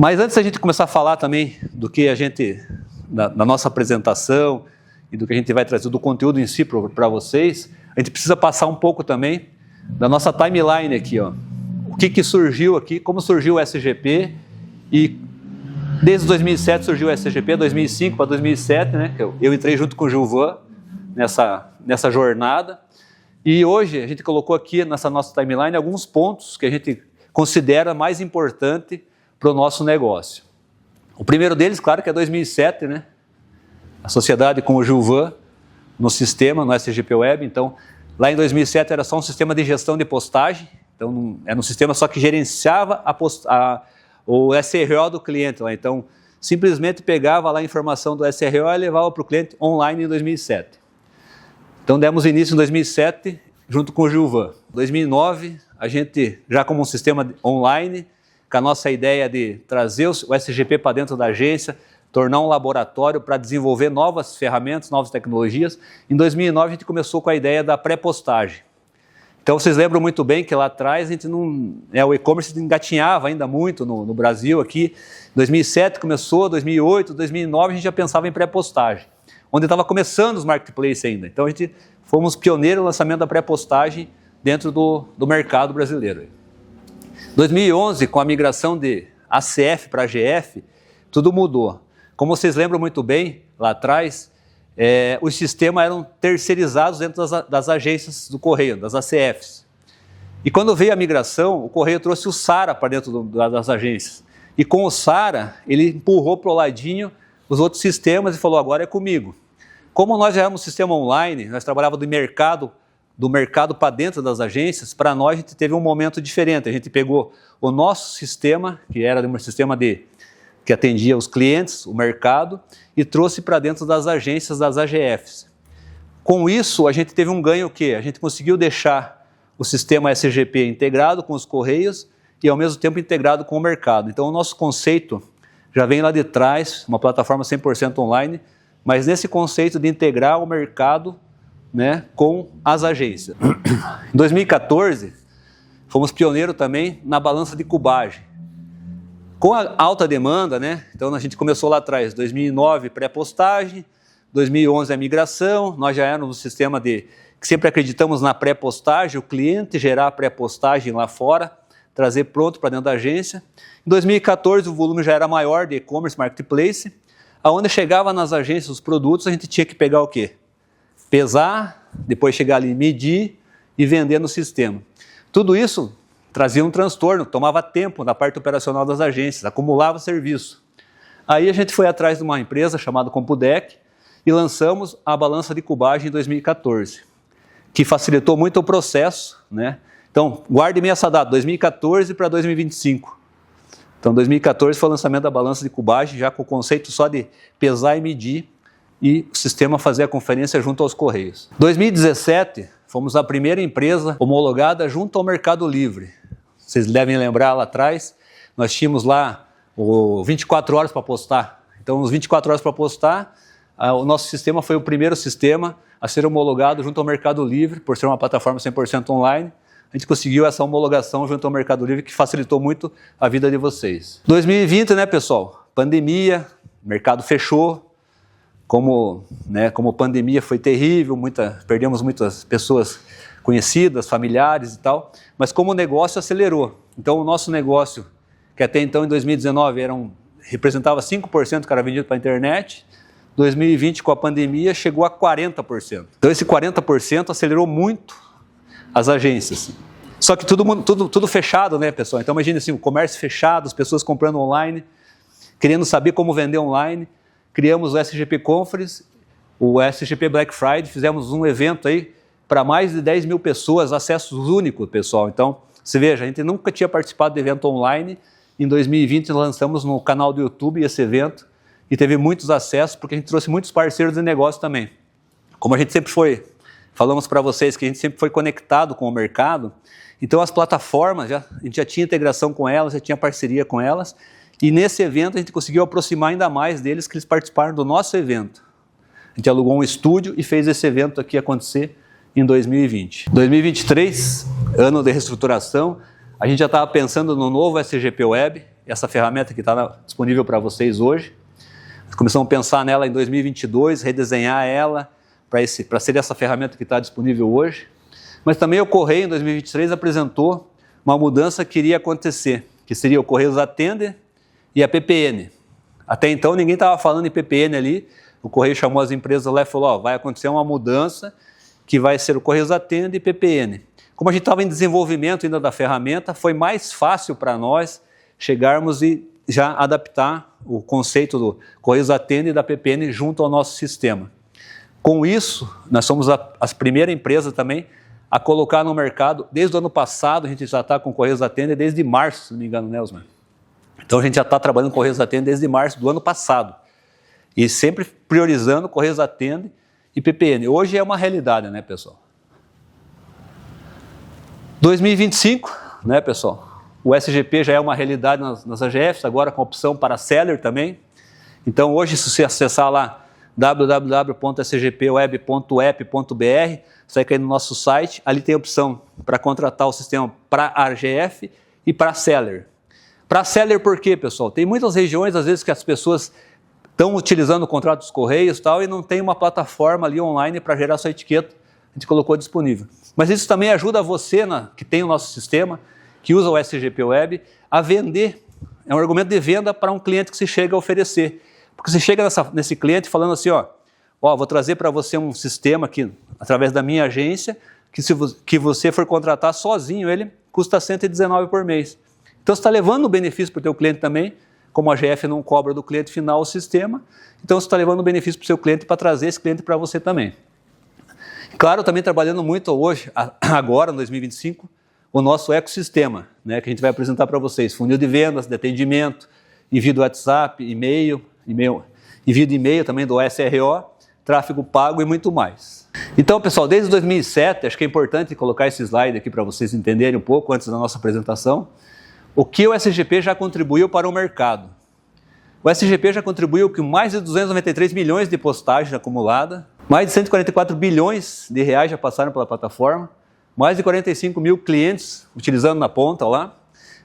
Mas antes da gente começar a falar também do que a gente, da nossa apresentação e do que a gente vai trazer, do conteúdo em si para vocês, a gente precisa passar um pouco também da nossa timeline aqui, ó. O que surgiu aqui, como surgiu o SGP, e desde 2007 surgiu o SGP, 2005 para 2007, né? Eu entrei junto com o Gilvan nessa jornada, e hoje a gente colocou aqui nessa nossa timeline alguns pontos que a gente considera mais importante para o nosso negócio. O primeiro deles, claro, que é 2007, né? A sociedade com o Gilvan no sistema, no SGP Web. Então, lá em 2007 era só um sistema de gestão de postagem, então era um sistema só que gerenciava o SRO do cliente lá. Então, simplesmente pegava lá a informação do SRO e levava para o cliente online em 2007. Então, demos início em 2007 junto com o Gilvan. Em 2009, a gente já como um sistema online, com a nossa ideia de trazer o SGP para dentro da agência, tornar um laboratório para desenvolver novas ferramentas, novas tecnologias. Em 2009, a gente começou com a ideia da pré-postagem. Então, vocês lembram muito bem que lá atrás a gente não, o e-commerce engatinhava ainda muito no Brasil aqui. 2007 começou, 2008, 2009 a gente já pensava em pré-postagem, onde estava começando os marketplaces ainda. Então, a gente fomos pioneiros no lançamento da pré-postagem dentro do mercado brasileiro. 2011, com a migração de ACF para AGF, tudo mudou. Como vocês lembram muito bem, lá atrás, os sistemas eram terceirizados dentro das agências do Correio, das ACFs. E quando veio a migração, o Correio trouxe o SARA para dentro das agências. E com o SARA, ele empurrou para o ladinho os outros sistemas e falou, agora é comigo. Como nós já éramos um sistema online, nós trabalhávamos do mercado para dentro das agências, para nós a gente teve um momento diferente. A gente pegou o nosso sistema, que era um sistema que atendia os clientes, o mercado, e trouxe para dentro das agências, das AGFs. Com isso, a gente teve um ganho o quê? A gente conseguiu deixar o sistema SGP integrado com os Correios e, ao mesmo tempo, integrado com o mercado. Então, o nosso conceito já vem lá de trás, uma plataforma 100% online, mas nesse conceito de integrar o mercado, né, com as agências. Em 2014, fomos pioneiros também na balança de cubagem. Com a alta demanda, né, então a gente começou lá atrás, 2009 pré-postagem, 2011 a migração, nós já éramos um sistema que sempre acreditamos na pré-postagem, o cliente gerar a pré-postagem lá fora, trazer pronto para dentro da agência. Em 2014 o volume já era maior de e-commerce, marketplace, aonde chegava nas agências os produtos, a gente tinha que pegar o quê? Pesar, depois chegar ali, medir e vender no sistema. Tudo isso trazia um transtorno, tomava tempo na parte operacional das agências, acumulava serviço. Aí a gente foi atrás de uma empresa chamada Compudec e lançamos a balança de cubagem em 2014, que facilitou muito o processo, né? Então, guarde bem essa data, 2014 para 2025. Então, 2014 foi o lançamento da balança de cubagem, já com o conceito só de pesar e medir, e o sistema fazer a conferência junto aos Correios. Em 2017, fomos a primeira empresa homologada junto ao Mercado Livre. Vocês devem lembrar lá atrás, nós tínhamos lá 24 horas para postar. Então, os 24 horas para postar, o nosso sistema foi o primeiro sistema a ser homologado junto ao Mercado Livre, por ser uma plataforma 100% online. A gente conseguiu essa homologação junto ao Mercado Livre, que facilitou muito a vida de vocês. 2020, né, pessoal? Pandemia, mercado fechou. Como pandemia foi terrível, perdemos muitas pessoas conhecidas, familiares e tal, mas como o negócio acelerou. Então, o nosso negócio, que até então, em 2019, representava 5% que era vendido para a internet, 2020, com a pandemia, chegou a 40%. Então, esse 40% acelerou muito as agências. Só que tudo fechado, né, pessoal? Então, imagine assim, o comércio fechado, as pessoas comprando online, querendo saber como vender online. Criamos o SGP Conference, o SGP Black Friday, fizemos um evento aí para mais de 10 mil pessoas, acessos únicos, pessoal. Então, você veja, a gente nunca tinha participado de evento online. Em 2020, lançamos no canal do YouTube esse evento e teve muitos acessos, porque a gente trouxe muitos parceiros de negócio também. Como a gente sempre falamos para vocês que a gente sempre foi conectado com o mercado, então as plataformas, a gente já tinha integração com elas, já tinha parceria com elas, e nesse evento a gente conseguiu aproximar ainda mais deles, que eles participaram do nosso evento. A gente alugou um estúdio e fez esse evento aqui acontecer em 2020. 2023, ano de reestruturação, a gente já estava pensando no novo SGP Web, essa ferramenta que está disponível para vocês hoje. Começamos a pensar nela em 2022, redesenhar ela para ser essa ferramenta que está disponível hoje. Mas também o Correio, em 2023, apresentou uma mudança que iria acontecer, que seria o Correios Attender e a PPN. Até então ninguém estava falando em PPN ali, o Correio chamou as empresas lá e falou, vai acontecer uma mudança que vai ser o Correios Attender e PPN. Como a gente estava em desenvolvimento ainda da ferramenta, foi mais fácil para nós chegarmos e já adaptar o conceito do Correios Attender e da PPN junto ao nosso sistema. Com isso, nós somos a primeira empresa também a colocar no mercado, desde o ano passado, a gente já está com Correios Attender desde março, se não me engano, né, Osmar? Então a gente já está trabalhando com Correios Attender desde março do ano passado. E sempre priorizando Correios Attender e PPN. Hoje é uma realidade, né, pessoal? 2025, né, pessoal? O SGP já é uma realidade nas AGFs, agora com opção para seller também. Então hoje, se você acessar lá www.sgpweb.app.br, você vai cair no nosso site, ali tem a opção para contratar o sistema para AGF e para seller. Para seller por quê, pessoal? Tem muitas regiões, às vezes, que as pessoas estão utilizando o contrato dos Correios e não tem uma plataforma ali online para gerar sua etiqueta, a gente colocou disponível. Mas isso também ajuda você, que tem o nosso sistema, que usa o SGP Web, a vender. É um argumento de venda para um cliente que se chega a oferecer. Porque você chega nesse cliente falando assim, vou trazer para você um sistema aqui, através da minha agência, que você for contratar sozinho, ele custa R$119 por mês. Então você está levando o benefício para o teu cliente também, como a AGF não cobra do cliente final o sistema, então você está levando o benefício para o seu cliente para trazer esse cliente para você também. Claro, também trabalhando muito hoje, agora, em 2025, o nosso ecossistema, né, que a gente vai apresentar para vocês. Funil de vendas, de atendimento, envio do WhatsApp, envio de e-mail também do SRO, tráfego pago e muito mais. Então, pessoal, desde 2007, acho que é importante colocar esse slide aqui para vocês entenderem um pouco antes da nossa apresentação, o que o SGP já contribuiu para o mercado. O SGP já contribuiu com mais de 293 milhões de postagens acumuladas, mais de 144 bilhões de reais já passaram pela plataforma, mais de 45 mil clientes utilizando na ponta lá,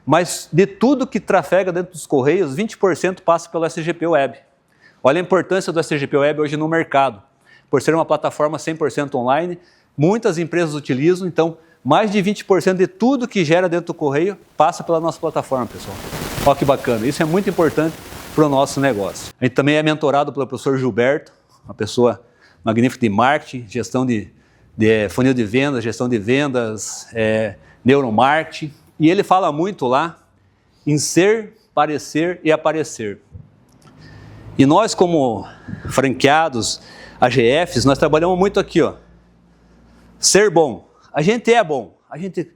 mas de tudo que trafega dentro dos Correios, 20% passa pelo SGP Web. Olha a importância do SGP Web hoje no mercado. Por ser uma plataforma 100% online, muitas empresas utilizam, então mais de 20% de tudo que gera dentro do Correio passa pela nossa plataforma, pessoal. Olha que bacana, isso é muito importante para o nosso negócio. A gente também é mentorado pelo professor Gilberto, uma pessoa magnífica de marketing, gestão de funil de vendas, gestão de vendas, neuromarketing, e ele fala muito lá em ser, parecer e aparecer. E nós, como franqueados, AGFs, nós trabalhamos muito aqui, ser bom. A gente é bom, a gente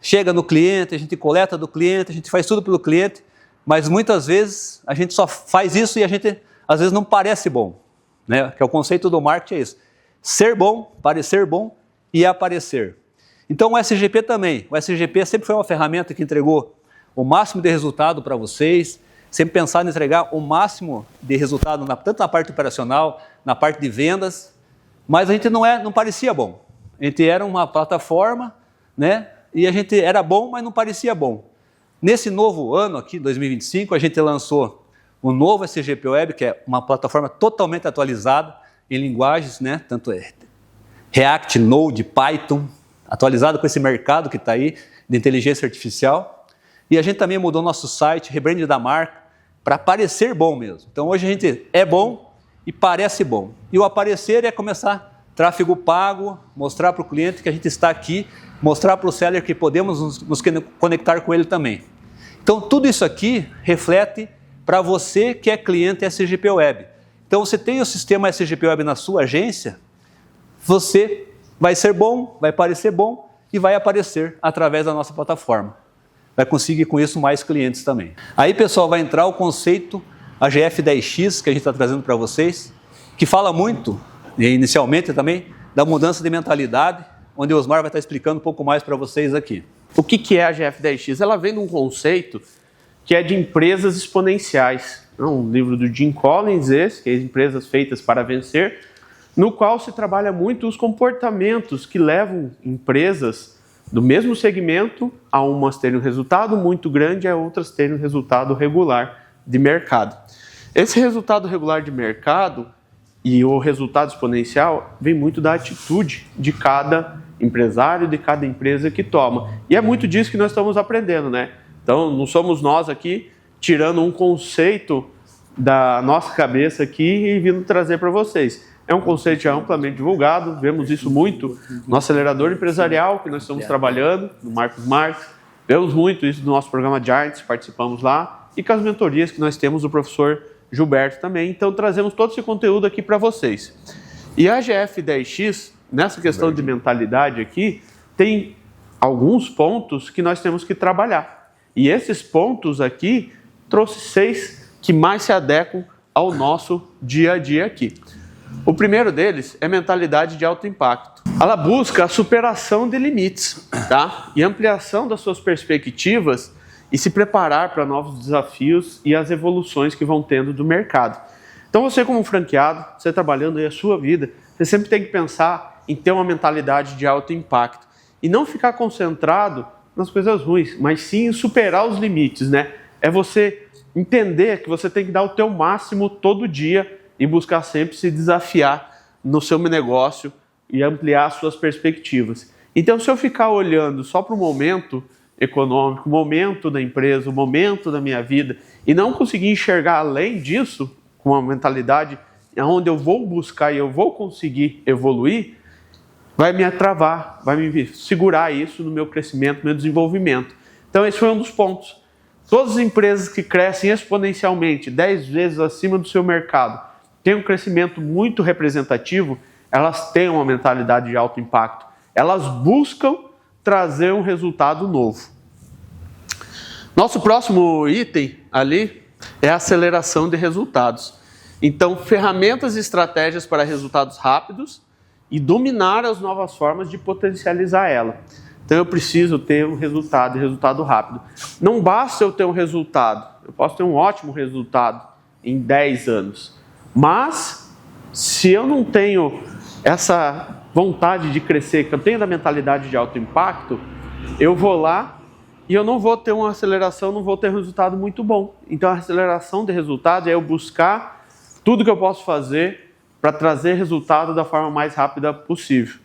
chega no cliente, a gente coleta do cliente, a gente faz tudo pelo cliente, mas muitas vezes a gente só faz isso e a gente às vezes não parece bom, né? Que é o conceito do marketing, é isso. Ser bom, parecer bom e aparecer. Então o SGP também, o SGP sempre foi uma ferramenta que entregou o máximo de resultado para vocês, sempre pensar em entregar o máximo de resultado, tanto na parte operacional, na parte de vendas, mas a gente não parecia bom. A gente era uma plataforma, né? E a gente era bom, mas não parecia bom. Nesse novo ano aqui, 2025, a gente lançou o novo SGP Web, que é uma plataforma totalmente atualizada em linguagens, né? Tanto React, Node, Python, atualizado com esse mercado que está aí de inteligência artificial. E a gente também mudou nosso site, rebranding da marca, para parecer bom mesmo. Então hoje a gente é bom e parece bom. E o aparecer é começar tráfego pago, mostrar para o cliente que a gente está aqui, mostrar para o seller que podemos nos conectar com ele também. Então tudo isso aqui reflete para você que é cliente SGP Web. Então você tem o sistema SGP Web na sua agência, você vai ser bom, vai parecer bom e vai aparecer através da nossa plataforma. Vai conseguir com isso mais clientes também. Aí, pessoal, vai entrar o conceito AGF 10X, que a gente está trazendo para vocês, que fala muito, inicialmente também, da mudança de mentalidade, onde o Osmar vai estar explicando um pouco mais para vocês aqui. O que é a AGF 10X? Ela vem de um conceito que é de empresas exponenciais. Um livro do Jim Collins, que é Empresas Feitas para Vencer, no qual se trabalha muito os comportamentos que levam empresas do mesmo segmento, a umas terem um resultado muito grande, a outras terem um resultado regular de mercado. Esse resultado regular de mercado e o resultado exponencial vem muito da atitude de cada empresário, de cada empresa que toma. E é muito disso que nós estamos aprendendo, né? Então, não somos nós aqui tirando um conceito da nossa cabeça aqui e vindo trazer para vocês. É um conceito já amplamente divulgado, vemos isso muito no acelerador empresarial que nós estamos trabalhando, no Marcos Marques, vemos muito isso no nosso programa Giants, participamos lá, e com as mentorias que nós temos do professor Gilberto também. Então, trazemos todo esse conteúdo aqui para vocês. E a GF10X, nessa questão de mentalidade aqui, tem alguns pontos que nós temos que trabalhar. E esses pontos aqui, trouxe 6 que mais se adequam ao nosso dia a dia aqui. O primeiro deles é mentalidade de alto impacto. Ela busca a superação de limites, tá? E ampliação das suas perspectivas e se preparar para novos desafios e as evoluções que vão tendo do mercado. Então você como franqueado, você trabalhando aí a sua vida, você sempre tem que pensar em ter uma mentalidade de alto impacto e não ficar concentrado nas coisas ruins, mas sim em superar os limites, né? É você entender que você tem que dar o teu máximo todo dia e buscar sempre se desafiar no seu negócio e ampliar suas perspectivas. Então, se eu ficar olhando só para o momento econômico, o momento da empresa, o momento da minha vida, e não conseguir enxergar além disso, com uma mentalidade onde eu vou buscar e eu vou conseguir evoluir, vai me travar, vai me segurar isso no meu crescimento, no meu desenvolvimento. Então, esse foi um dos pontos. Todas as empresas que crescem exponencialmente, 10 vezes acima do seu mercado, têm um crescimento muito representativo, elas têm uma mentalidade de alto impacto. Elas buscam trazer um resultado novo. Nosso próximo item ali é a aceleração de resultados. Então, ferramentas e estratégias para resultados rápidos e dominar as novas formas de potencializar ela. Então eu preciso ter um resultado rápido. Não basta eu ter um resultado, eu posso ter um ótimo resultado em 10 anos. Mas, se eu não tenho essa vontade de crescer, que eu tenho da mentalidade de alto impacto, eu vou lá e eu não vou ter uma aceleração, não vou ter um resultado muito bom. Então a aceleração de resultado é eu buscar tudo que eu posso fazer para trazer resultado da forma mais rápida possível.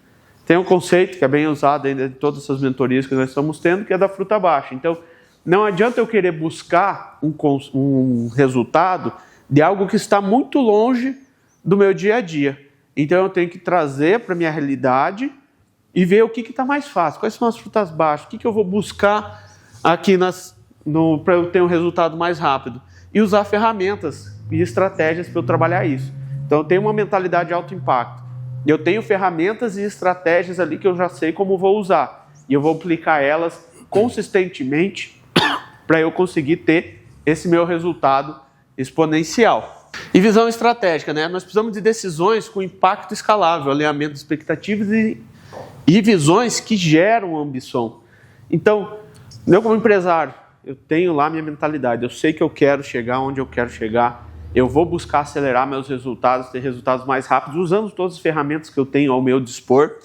Tem um conceito que é bem usado ainda em todas essas mentorias que nós estamos tendo, que é da fruta baixa. Então, não adianta eu querer buscar um resultado de algo que está muito longe do meu dia a dia. Então, eu tenho que trazer para a minha realidade e ver o que está mais fácil. Quais são as frutas baixas? O que eu vou buscar aqui para eu ter um resultado mais rápido? E usar ferramentas e estratégias para eu trabalhar isso. Então, eu tenho uma mentalidade de alto impacto. Eu tenho ferramentas e estratégias ali que eu já sei como vou usar. E eu vou aplicar elas consistentemente para eu conseguir ter esse meu resultado exponencial. E visão estratégica, né? Nós precisamos de decisões com impacto escalável, alinhamento de expectativas e visões que geram ambição. Então, eu como empresário, eu tenho lá minha mentalidade. Eu sei que eu quero chegar onde eu quero chegar. Eu vou buscar acelerar meus resultados, ter resultados mais rápidos, usando todas as ferramentas que eu tenho ao meu dispor.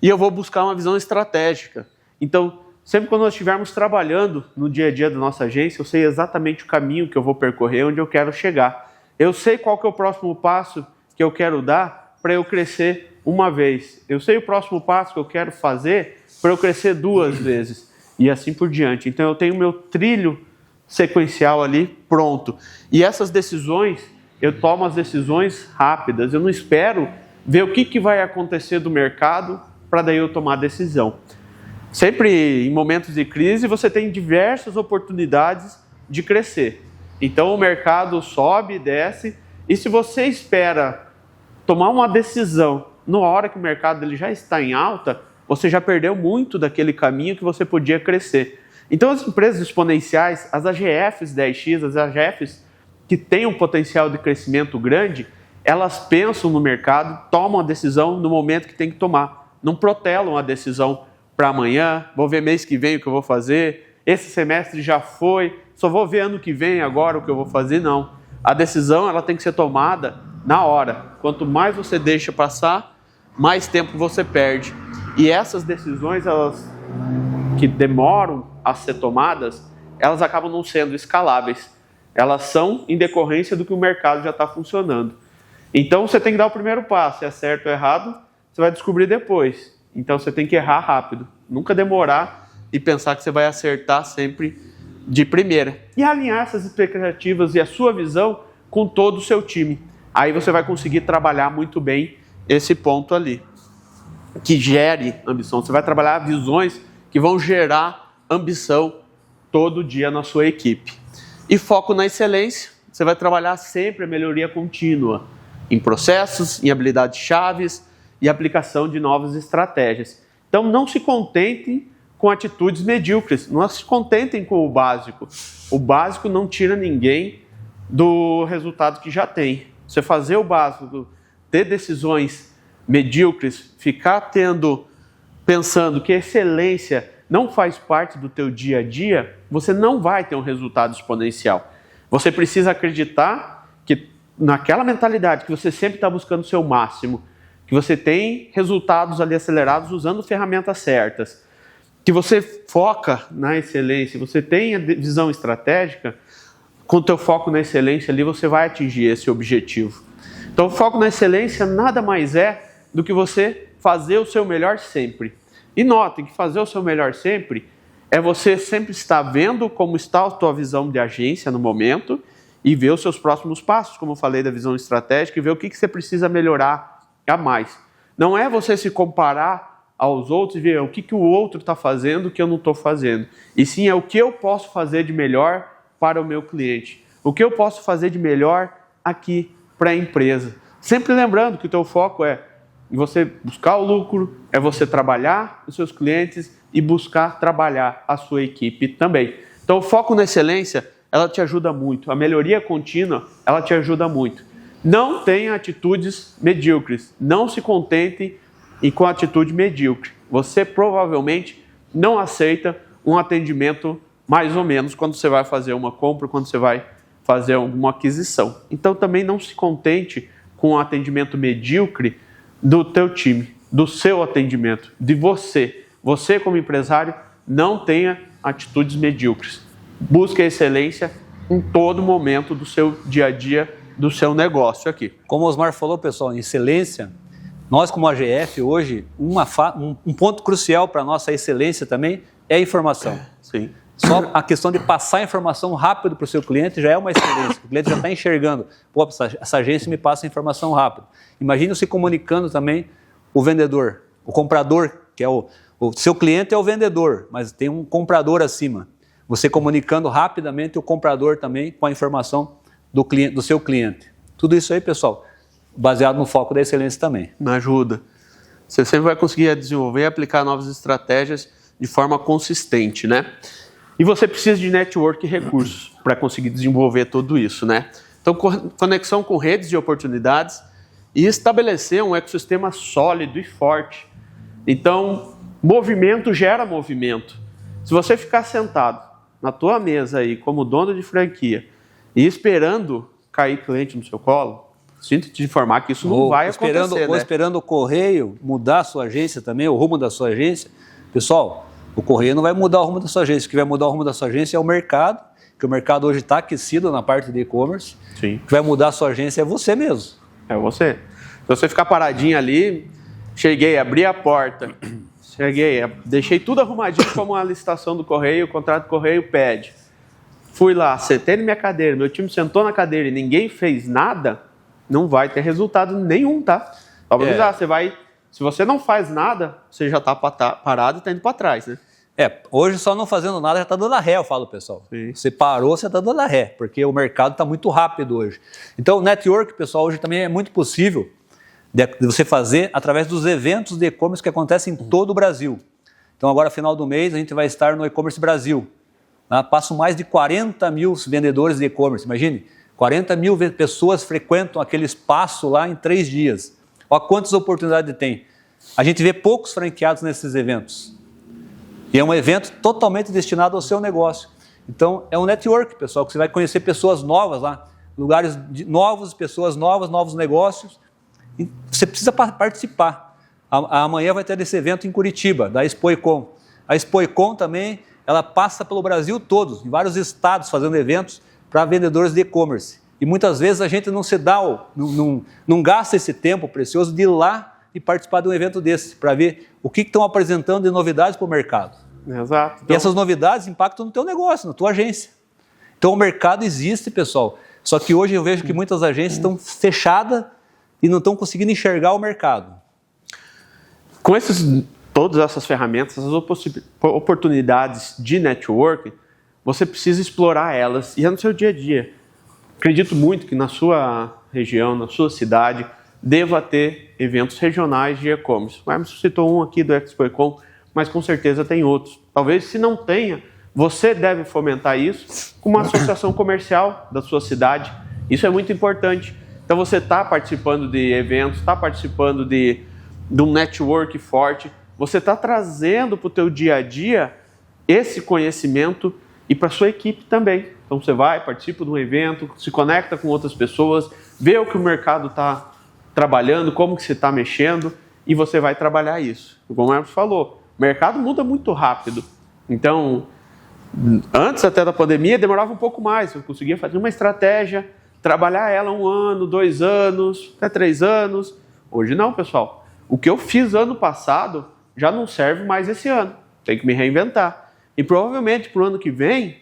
E eu vou buscar uma visão estratégica. Então, sempre quando nós estivermos trabalhando no dia a dia da nossa agência, eu sei exatamente o caminho que eu vou percorrer, onde eu quero chegar. Eu sei qual que é o próximo passo que eu quero dar para eu crescer uma vez. Eu sei o próximo passo que eu quero fazer para eu crescer 2 vezes. E assim por diante. Então, eu tenho o meu trilho sequencial ali pronto. E essas decisões, eu tomo as decisões rápidas. Eu não espero ver o que vai acontecer do mercado para daí eu tomar a decisão. Sempre em momentos de crise você tem diversas oportunidades de crescer. Então o mercado sobe, desce, e se você espera tomar uma decisão na hora que o mercado ele já está em alta, você já perdeu muito daquele caminho que você podia crescer. Então as empresas exponenciais, as AGFs 10X, as AGFs que têm um potencial de crescimento grande, elas pensam no mercado, tomam a decisão no momento que tem que tomar. Não protelam a decisão para amanhã, vou ver mês que vem o que eu vou fazer, esse semestre já foi, só vou ver ano que vem agora o que eu vou fazer, não. A decisão ela tem que ser tomada na hora. Quanto mais você deixa passar, mais tempo você perde. E essas decisões, elas que demoram a ser tomadas, elas acabam não sendo escaláveis. Elas são em decorrência do que o mercado já está funcionando. Então você tem que dar o primeiro passo, se é certo ou errado, você vai descobrir depois. Então você tem que errar rápido, nunca demorar e pensar que você vai acertar sempre de primeira. E alinhar essas expectativas e a sua visão com todo o seu time. Aí você vai conseguir trabalhar muito bem esse ponto ali, que gere ambição. Você vai trabalhar visões que vão gerar ambição todo dia na sua equipe. E foco na excelência, você vai trabalhar sempre a melhoria contínua em processos, em habilidades chaves e aplicação de novas estratégias. Então não se contentem com atitudes medíocres, não se contentem com o básico. O básico não tira ninguém do resultado que já tem. Você fazer o básico, ter decisões medíocres, ficar pensando que a excelência não faz parte do teu dia a dia, você não vai ter um resultado exponencial. Você precisa acreditar que naquela mentalidade que você sempre está buscando o seu máximo, que você tem resultados ali acelerados usando ferramentas certas, que você foca na excelência, você tem a visão estratégica, com o teu foco na excelência ali você vai atingir esse objetivo. Então o foco na excelência nada mais é do que você fazer o seu melhor sempre. E notem que fazer o seu melhor sempre é você sempre estar vendo como está a tua visão de agência no momento e ver os seus próximos passos, como eu falei da visão estratégica, e ver o que você precisa melhorar a mais. Não é você se comparar aos outros e ver o que o outro está fazendo que eu não estou fazendo. E sim é o que eu posso fazer de melhor para o meu cliente. O que eu posso fazer de melhor aqui para a empresa. Sempre lembrando que o teu foco é você buscar o lucro, é você trabalhar os seus clientes e buscar trabalhar a sua equipe também. Então o foco na excelência, ela te ajuda muito. A melhoria contínua, ela te ajuda muito. Não tenha atitudes medíocres. Não se contente com a atitude medíocre. Você provavelmente não aceita um atendimento mais ou menos quando você vai fazer uma compra, quando você vai fazer alguma aquisição. Então também não se contente com um atendimento medíocre do teu time, do seu atendimento, de você. Você como empresário não tenha atitudes medíocres. Busque a excelência em todo momento do seu dia a dia, do seu negócio aqui. Como o Osmar falou, pessoal, em excelência, nós como AGF hoje, um ponto crucial para a nossa excelência também é a informação. Sim. Só a questão de passar a informação rápido para o seu cliente já é uma excelência. O cliente já está enxergando, pô, essa agência me passa a informação rápido. Imagine se comunicando também o vendedor, o comprador, que é o seu cliente é o vendedor, mas tem um comprador acima. Você comunicando rapidamente o comprador também com a informação do seu cliente. Tudo isso aí, pessoal, baseado no foco da excelência também. Me ajuda. Você sempre vai conseguir desenvolver e aplicar novas estratégias de forma consistente, né? E você precisa de network e recursos para conseguir desenvolver tudo isso, né? Então, conexão com redes de oportunidades e estabelecer um ecossistema sólido e forte. Então, movimento gera movimento. Se você ficar sentado na tua mesa aí como dono de franquia e esperando cair cliente no seu colo, sinto te informar que isso não vai acontecer, ou né? esperando o correio mudar a sua agência também, o rumo da sua agência. Pessoal, o correio não vai mudar o rumo da sua agência. O que vai mudar o rumo da sua agência é o mercado, que o mercado hoje está aquecido na parte de e-commerce. Sim. O que vai mudar a sua agência é você mesmo. É você. Se você ficar paradinho ali, cheguei, abri a porta, deixei tudo arrumadinho como a licitação do correio, o contrato do correio pede. Fui lá, sentei na minha cadeira, meu time sentou na cadeira e ninguém fez nada, não vai ter resultado nenhum, tá? Só pra avisar, se você não faz nada, você já está parado e está indo para trás, né? Hoje só não fazendo nada já está dando a ré, eu falo, pessoal. Sim. Você parou, você está dando a ré, porque o mercado está muito rápido hoje. Então, o network, pessoal, hoje também é muito possível de você fazer através dos eventos de e-commerce que acontecem em todo o Brasil. Então, agora, final do mês, a gente vai estar no E-Commerce Brasil. Passo mais de 40 mil vendedores de e-commerce, imagine, 40 mil pessoas frequentam aquele espaço lá em 3 dias. Olha quantas oportunidades tem. A gente vê poucos franqueados nesses eventos. E é um evento totalmente destinado ao seu negócio. Então, é um network, pessoal, que você vai conhecer pessoas novas lá, lugares novos, pessoas novas, novos negócios. E você precisa participar. Amanhã vai ter esse evento em Curitiba, da Expo Ecom. A Expoicon também, ela passa pelo Brasil todo, em vários estados, fazendo eventos para vendedores de e-commerce. E muitas vezes a gente não se dá, não gasta esse tempo precioso de ir lá e participar de um evento desse, para ver o que estão apresentando de novidades para o mercado. Exato. E essas novidades impactam no teu negócio, na tua agência. Então o mercado existe, pessoal. Só que hoje eu vejo que muitas agências estão fechadas e não estão conseguindo enxergar o mercado. Com todas essas ferramentas, essas oportunidades de networking, você precisa explorar elas e é no seu dia a dia. Acredito muito que na sua região, na sua cidade, deva ter eventos regionais de e-commerce. O Emerson citou um aqui do Expoicon, mas com certeza tem outros. Talvez, se não tenha, você deve fomentar isso com uma associação comercial da sua cidade. Isso é muito importante. Então você está participando de eventos, está participando de um network forte, você está trazendo para o teu dia a dia esse conhecimento e para a sua equipe também. Então você vai, participa de um evento, se conecta com outras pessoas, vê o que o mercado está trabalhando, como que você está mexendo e você vai trabalhar isso. Como o Emerson falou, o mercado muda muito rápido. Então, antes até da pandemia, demorava um pouco mais. Eu conseguia fazer uma estratégia, trabalhar ela 1 ano, 2 anos, até 3 anos. Hoje não, pessoal. O que eu fiz ano passado já não serve mais esse ano. Tem que me reinventar. E provavelmente para o ano que vem,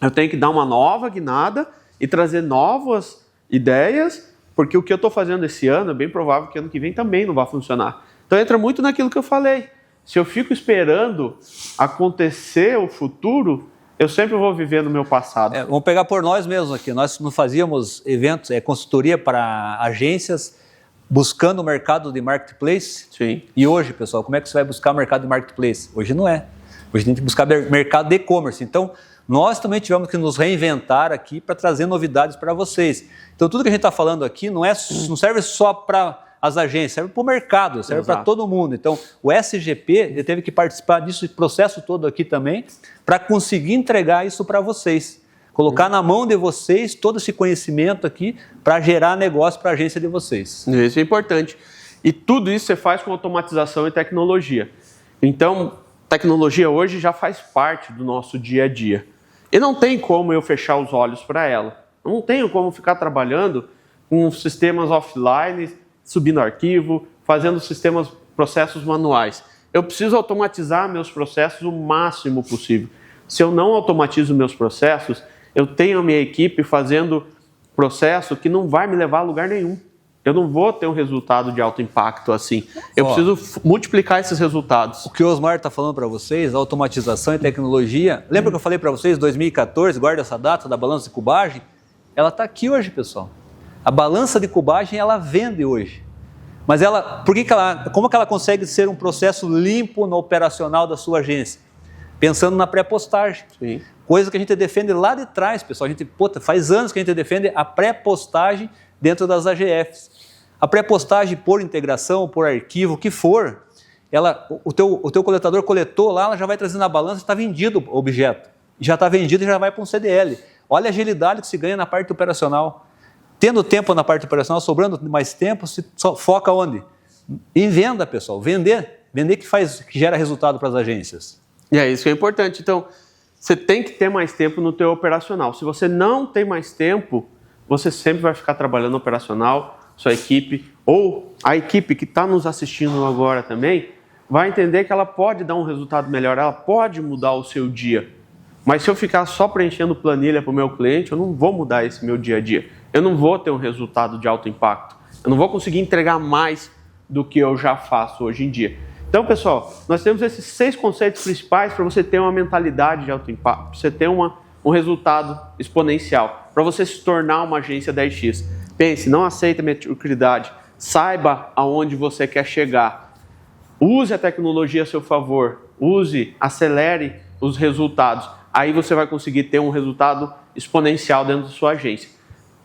eu tenho que dar uma nova guinada e trazer novas ideias, porque o que eu estou fazendo esse ano é bem provável que ano que vem também não vai funcionar. Então entra muito naquilo que eu falei. Se eu fico esperando acontecer o futuro, eu sempre vou viver no meu passado. Vamos pegar por nós mesmos aqui. Nós não fazíamos eventos, consultoria para agências, buscando o mercado de marketplace. Sim. E hoje, pessoal, como é que você vai buscar o mercado de marketplace? Hoje não é. Hoje tem que buscar mercado de e-commerce. Então, nós também tivemos que nos reinventar aqui para trazer novidades para vocês. Então, tudo que a gente está falando aqui não serve só para as agências, serve para o mercado, serve para todo mundo. Então, o SGP ele teve que participar disso, processo todo aqui também, para conseguir entregar isso para vocês. Colocar na mão de vocês todo esse conhecimento aqui para gerar negócio para a agência de vocês. Isso é importante. E tudo isso você faz com automatização e tecnologia. Então, tecnologia hoje já faz parte do nosso dia a dia. E não tem como eu fechar os olhos para ela. Não tenho como ficar trabalhando com sistemas offline, subindo arquivo, fazendo processos manuais. Eu preciso automatizar meus processos o máximo possível. Se eu não automatizo meus processos, eu tenho a minha equipe fazendo processo que não vai me levar a lugar nenhum. Eu não vou ter um resultado de alto impacto assim. Eu preciso multiplicar esses resultados. O que o Osmar está falando para vocês, automatização e tecnologia. Lembra que eu falei para vocês, 2014, guarda essa data da balança de cubagem? Ela está aqui hoje, pessoal. A balança de cubagem, ela vende hoje. Mas como que ela consegue ser um processo limpo no operacional da sua agência? Pensando na pré-postagem. Sim. Coisa que a gente defende lá de trás, pessoal. Faz anos que a gente defende a pré-postagem dentro das AGFs. A pré-postagem por integração, por arquivo, o que for, o teu coletador coletou lá, ela já vai trazendo na balança, está vendido o objeto. Já está vendido e já vai para um CDL. Olha a agilidade que se ganha na parte operacional. Tendo tempo na parte operacional, sobrando mais tempo, se foca onde? Em venda, pessoal. Vender que gera resultado para as agências. E é isso que é importante. Então, você tem que ter mais tempo no teu operacional. Se você não tem mais tempo, você sempre vai ficar trabalhando no operacional, sua equipe, ou a equipe que está nos assistindo agora também, vai entender que ela pode dar um resultado melhor, ela pode mudar o seu dia. Mas se eu ficar só preenchendo planilha para o meu cliente, eu não vou mudar esse meu dia a dia. Eu não vou ter um resultado de alto impacto. Eu não vou conseguir entregar mais do que eu já faço hoje em dia. Então, pessoal, nós temos esses 6 conceitos principais para você ter uma mentalidade de alto impacto, para você ter um resultado exponencial, para você se tornar uma agência 10x. Pense, não aceita mediocridade, saiba aonde você quer chegar. Use a tecnologia a seu favor, acelere os resultados. Aí você vai conseguir ter um resultado exponencial dentro da sua agência.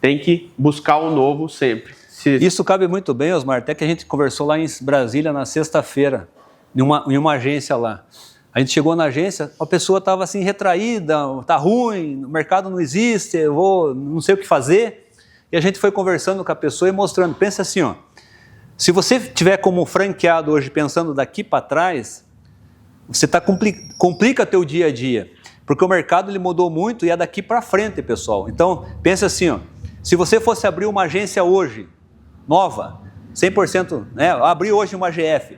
Tem que buscar o novo sempre. Isso cabe muito bem, Osmar, até que a gente conversou lá em Brasília na sexta-feira, em uma agência lá. A gente chegou na agência, a pessoa estava assim retraída, está ruim, o mercado não existe, não sei o que fazer. E a gente foi conversando com a pessoa e mostrando, pensa assim, se você tiver como franqueado hoje pensando daqui para trás, você complica teu dia a dia, porque o mercado ele mudou muito e é daqui para frente, pessoal. Então, pensa assim, ó, se você fosse abrir uma agência hoje, nova, 100%, né, abrir hoje uma GF,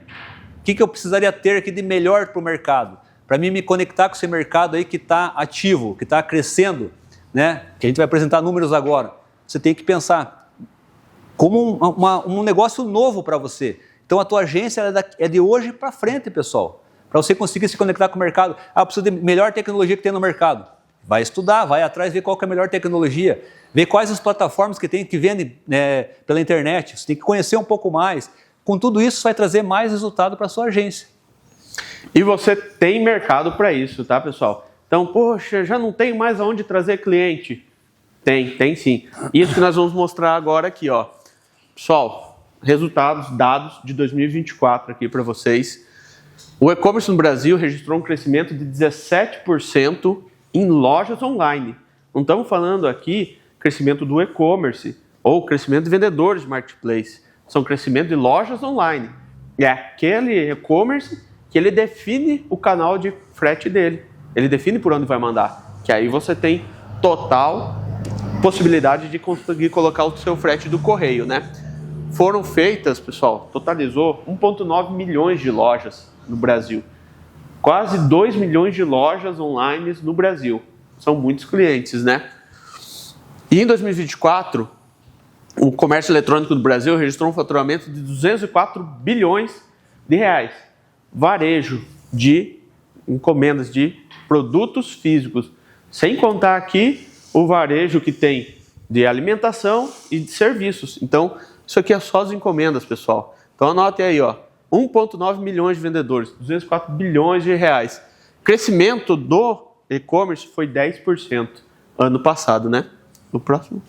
o que eu precisaria ter aqui de melhor para o mercado? Para mim me conectar com esse mercado aí que está ativo, que está crescendo, né, que a gente vai apresentar números agora. Você tem que pensar como um negócio novo para você. Então, a tua agência é de hoje para frente, pessoal. Para você conseguir se conectar com o mercado. Ah, precisa de melhor tecnologia que tem no mercado. Vai estudar, vai atrás, ver qual que é a melhor tecnologia. Ver quais as plataformas que tem, que vendem pela internet. Você tem que conhecer um pouco mais. Com tudo isso, vai trazer mais resultado para a sua agência. E você tem mercado para isso, tá, pessoal? Então, poxa, já não tem mais aonde trazer cliente. Tem sim. Isso que nós vamos mostrar agora aqui, ó. Pessoal, resultados, dados de 2024 aqui para vocês. O e-commerce no Brasil registrou um crescimento de 17% em lojas online. Não estamos falando aqui crescimento do e-commerce ou crescimento de vendedores de marketplace. São crescimento de lojas online. É aquele e-commerce que ele define o canal de frete dele. Ele define por onde vai mandar. Que aí você tem total possibilidade de conseguir colocar o seu frete do correio, né? Foram feitas, pessoal, totalizou 1,9 milhões de lojas no Brasil. Quase 2 milhões de lojas online no Brasil. São muitos clientes, né? E em 2024, o comércio eletrônico do Brasil registrou um faturamento de 204 bilhões de reais. Varejo de encomendas de produtos físicos. Sem contar aqui o varejo que tem de alimentação e de serviços. Então, isso aqui é só as encomendas, pessoal. Então, anotem aí, ó. 1,9 milhões de vendedores, 204 bilhões de reais. Crescimento do e-commerce foi 10% ano passado, né? No próximo.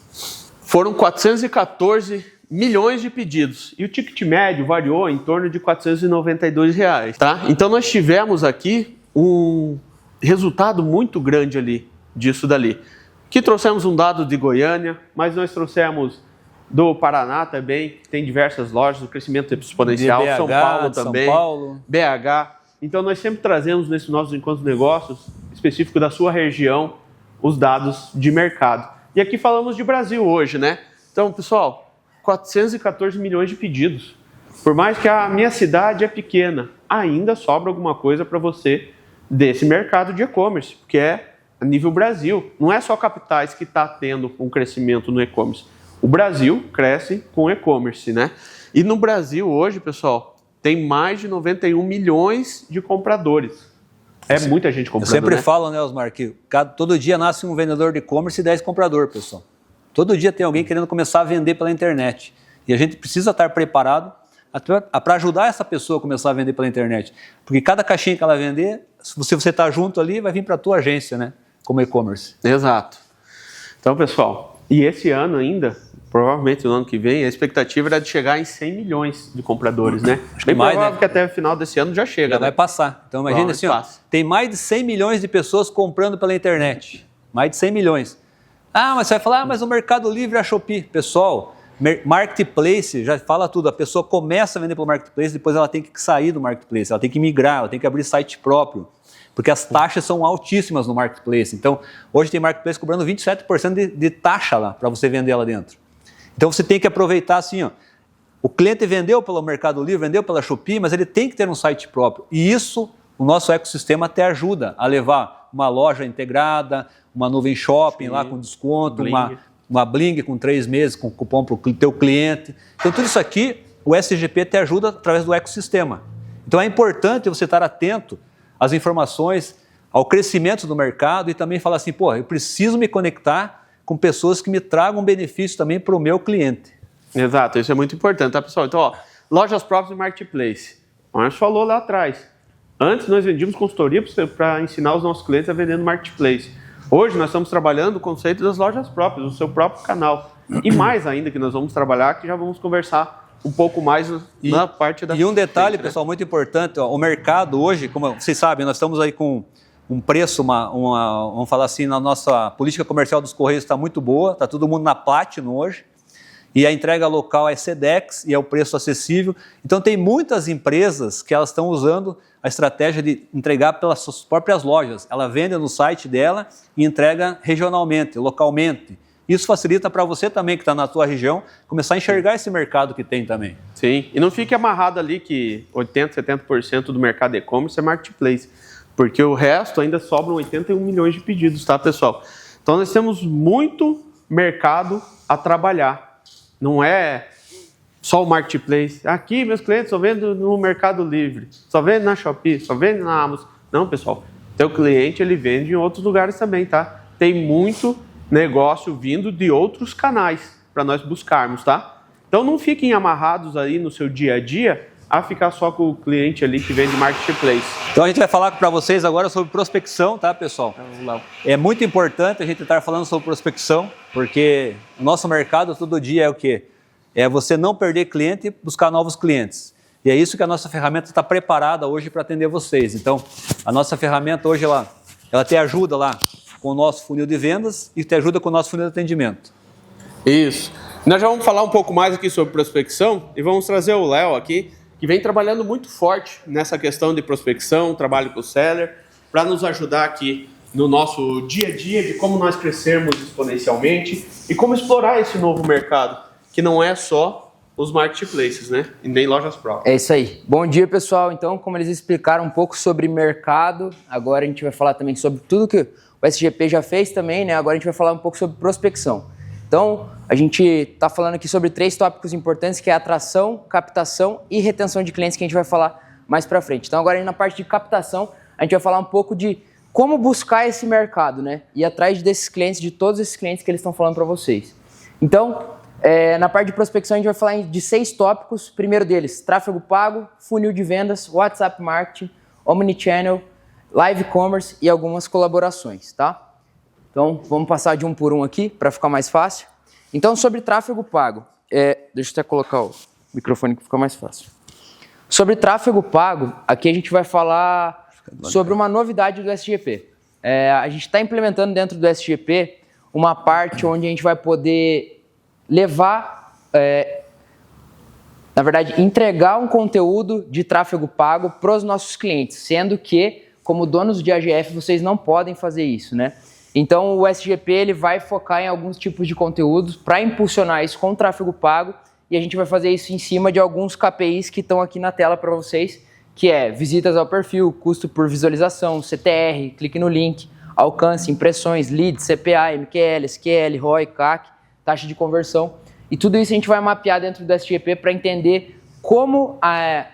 Foram 414 milhões de pedidos. E o ticket médio variou em torno de R$ 492 reais, tá? Então, nós tivemos aqui um resultado muito grande ali, disso dali. Que trouxemos um dado de Goiânia, mas nós trouxemos do Paraná também, que tem diversas lojas, o crescimento exponencial, BH, São Paulo também, São Paulo. BH. Então nós sempre trazemos nesses nossos encontros de negócios, específico da sua região, os dados de mercado. E aqui falamos de Brasil hoje, né? Então, pessoal, 414 milhões de pedidos. Por mais que a minha cidade é pequena, ainda sobra alguma coisa para você desse mercado de e-commerce, porque é a nível Brasil. Não é só capitais que está tendo um crescimento no e-commerce. O Brasil cresce com e-commerce, né? E no Brasil hoje, pessoal, tem mais de 91 milhões de compradores. É muita gente comprando, Eu sempre né? falo, né, Osmar, que todo dia nasce um vendedor de e-commerce e 10 compradores, pessoal. Todo dia tem alguém querendo começar a vender pela internet. E a gente precisa estar preparado para ajudar essa pessoa a começar a vender pela internet. Porque cada caixinha que ela vender, se você está junto ali, vai vir para a tua agência, né? Como e-commerce. Exato. Então, pessoal, e esse ano ainda, provavelmente no ano que vem, a expectativa era de chegar em 100 milhões de compradores, né? Acho que bem mais, provável né? que até o final desse ano já chega, Já né? vai passar. Então imagina assim, ó, tem mais de 100 milhões de pessoas comprando pela internet. Mais de 100 milhões. Ah, mas você vai falar, mas o Mercado Livre é a Shopee. Pessoal, Marketplace já fala tudo. A pessoa começa a vender pelo Marketplace, depois ela tem que sair do Marketplace, ela tem que migrar, ela tem que abrir site próprio. Porque as taxas são altíssimas no Marketplace. Então, hoje tem Marketplace cobrando 27% de taxa lá, para você vender lá dentro. Então, você tem que aproveitar assim, ó. O cliente vendeu pelo Mercado Livre, vendeu pela Shopee, mas ele tem que ter um site próprio. E isso, o nosso ecossistema até ajuda a levar uma loja integrada, uma nuvem shopping lá com desconto, uma Bling com 3 meses, com cupom para o teu cliente. Então, tudo isso aqui, o SGP te ajuda através do ecossistema. Então, é importante você estar atento às informações, ao crescimento do mercado e também falar assim, pô, eu preciso me conectar com pessoas que me tragam benefício também para o meu cliente. Exato, isso é muito importante, tá, pessoal? Então, ó, lojas próprias e marketplace. O Márcio falou lá atrás. Antes nós vendíamos consultoria para ensinar os nossos clientes a vender no marketplace. Hoje nós estamos trabalhando o conceito das lojas próprias, o seu próprio canal. E mais ainda que nós vamos trabalhar, que já vamos conversar um pouco mais na parte da... E um detalhe, pessoal, muito importante, ó, o mercado hoje, como vocês sabem, nós estamos aí com um preço, vamos falar assim, na nossa política comercial dos Correios está muito boa, está todo mundo na Platinum hoje. e a entrega local é Sedex e é o preço acessível. Então tem muitas empresas que elas estão usando a estratégia de entregar pelas suas próprias lojas. Ela vende no site dela e entrega regionalmente, localmente. Isso facilita para você também, que está na tua região, começar a enxergar esse mercado que tem também. Sim, e não fique amarrado ali que 80%, 70% do mercado e-commerce é marketplace, porque o resto ainda sobram 81 milhões de pedidos, tá, pessoal? Então nós temos muito mercado a trabalhar. Não é só o marketplace. Aqui meus clientes só vendem no Mercado Livre, só vendem na Shopee, só vendem na Amazon. Não, pessoal, teu cliente ele vende em outros lugares também, tá? Tem muito negócio vindo de outros canais para nós buscarmos, tá? Então não fiquem amarrados aí no seu dia a dia a ficar só com o cliente ali que vende marketplace. Então a gente vai falar para vocês agora sobre prospecção, tá, pessoal? É muito importante a gente estar falando sobre prospecção, porque o nosso mercado todo dia é o quê? É você não perder cliente e buscar novos clientes. E é isso que a nossa ferramenta está preparada hoje para atender vocês. Então, a nossa ferramenta hoje, ela te ajuda lá com o nosso funil de vendas e te ajuda com o nosso funil de atendimento. Isso. Nós já vamos falar um pouco mais aqui sobre prospecção e vamos trazer o Léo aqui, que vem trabalhando muito forte nessa questão de prospecção, trabalho com o seller, para nos ajudar aqui no nosso dia a dia de como nós crescermos exponencialmente e como explorar esse novo mercado, que não é só os marketplaces, né? E nem lojas próprias. É isso aí. Bom dia, pessoal. Então, como eles explicaram um pouco sobre mercado, agora a gente vai falar também sobre tudo que o SGP já fez também, né? Agora a gente vai falar um pouco sobre prospecção. Então, a gente está falando aqui sobre 3 tópicos importantes, que é atração, captação e retenção de clientes, que a gente vai falar mais para frente. Então, agora na parte de captação, a gente vai falar um pouco de como buscar esse mercado, né? Ir atrás desses clientes, de todos esses clientes que eles estão falando para vocês. Então, na parte de prospecção, a gente vai falar de 6 tópicos. Primeiro deles, tráfego pago, funil de vendas, WhatsApp marketing, omnichannel, live commerce e algumas colaborações, tá? Então, vamos passar de um por um aqui, para ficar mais fácil. Então, sobre tráfego pago, deixa eu até colocar o microfone que fica mais fácil. Sobre tráfego pago, aqui a gente vai falar sobre uma novidade do SGP. A gente está implementando dentro do SGP uma parte onde a gente vai poder levar, na verdade, entregar um conteúdo de tráfego pago para os nossos clientes, sendo que, como donos de AGF, vocês não podem fazer isso, né? Então, o SGP ele vai focar em alguns tipos de conteúdos para impulsionar isso com tráfego pago, e a gente vai fazer isso em cima de alguns KPIs que estão aqui na tela para vocês, que é visitas ao perfil, custo por visualização, CTR, clique no link, alcance, impressões, leads, CPA, MQL, SQL, ROI, CAC, taxa de conversão. E tudo isso a gente vai mapear dentro do SGP para entender como,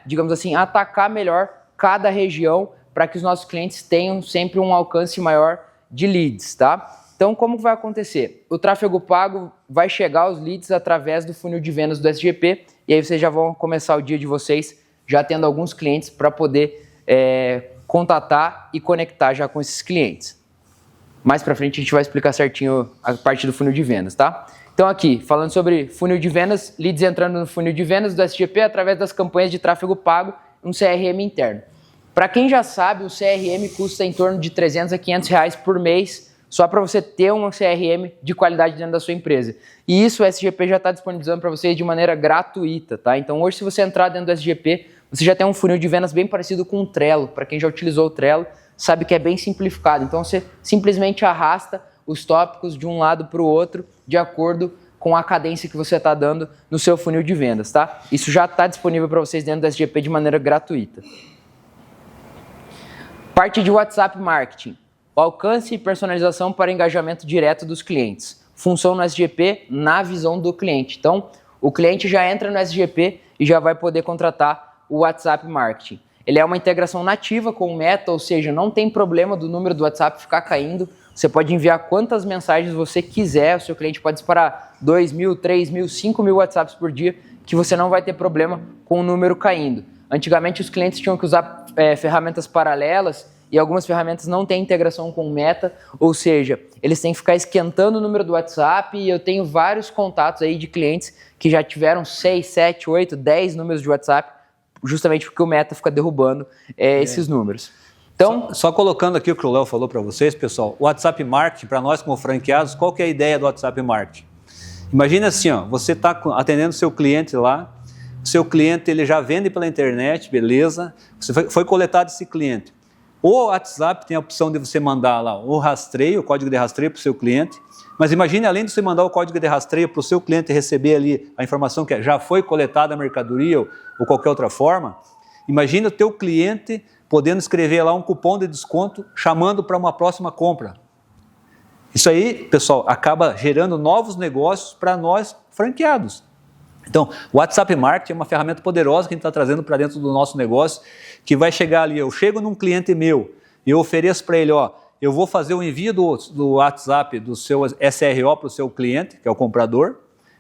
digamos assim, atacar melhor cada região para que os nossos clientes tenham sempre um alcance maior de leads, tá? Então, como vai acontecer? O tráfego pago vai chegar aos leads através do funil de vendas do SGP, e aí vocês já vão começar o dia de vocês já tendo alguns clientes para poder contatar e conectar já com esses clientes. Mais para frente a gente vai explicar certinho a parte do funil de vendas, tá? Então aqui, falando sobre funil de vendas, leads entrando no funil de vendas do SGP através das campanhas de tráfego pago, um CRM interno. Para quem já sabe, o CRM custa em torno de R$300 a R$500 por mês, só para você ter um CRM de qualidade dentro da sua empresa. E isso o SGP já está disponibilizando para vocês de maneira gratuita, tá? Então hoje, se você entrar dentro do SGP, você já tem um funil de vendas bem parecido com o Trello. Para quem já utilizou o Trello, sabe que é bem simplificado. Então você simplesmente arrasta os tópicos de um lado para o outro, de acordo com a cadência que você está dando no seu funil de vendas, tá? Isso já está disponível para vocês dentro do SGP de maneira gratuita. Parte de WhatsApp Marketing. O alcance e personalização para engajamento direto dos clientes. Função no SGP na visão do cliente. Então, o cliente já entra no SGP e já vai poder contratar o WhatsApp Marketing. Ele é uma integração nativa com o Meta, ou seja, não tem problema do número do WhatsApp ficar caindo. Você pode enviar quantas mensagens você quiser. O seu cliente pode disparar 2.000, 3.000, 5.000 WhatsApps por dia, que você não vai ter problema com o número caindo. Antigamente os clientes tinham que usar ferramentas paralelas e algumas ferramentas não têm integração com o Meta, ou seja, eles têm que ficar esquentando o número do WhatsApp, e eu tenho vários contatos aí de clientes que já tiveram 6, 7, 8, 10 números de WhatsApp, justamente porque o Meta fica derrubando esses números. Então, só colocando aqui o que o Léo falou para vocês, pessoal, o WhatsApp Marketing, para nós como franqueados, qual que é a ideia do WhatsApp Marketing? Imagina assim, ó, você está atendendo o seu cliente lá, o seu cliente ele já vende pela internet, beleza, você foi coletado esse cliente. O WhatsApp tem a opção de você mandar lá o rastreio, o código de rastreio para o seu cliente, mas imagine, além de você mandar o código de rastreio para o seu cliente receber ali a informação que já foi coletada a mercadoria ou qualquer outra forma, imagine o teu cliente podendo escrever lá um cupom de desconto chamando para uma próxima compra. Isso aí, pessoal, acaba gerando novos negócios para nós franqueados. Então, o WhatsApp Marketing é uma ferramenta poderosa que a gente está trazendo para dentro do nosso negócio, que vai chegar ali, eu chego num cliente meu e eu ofereço para ele, ó, eu vou fazer o envio do WhatsApp do seu SRO para o seu cliente, que é o comprador,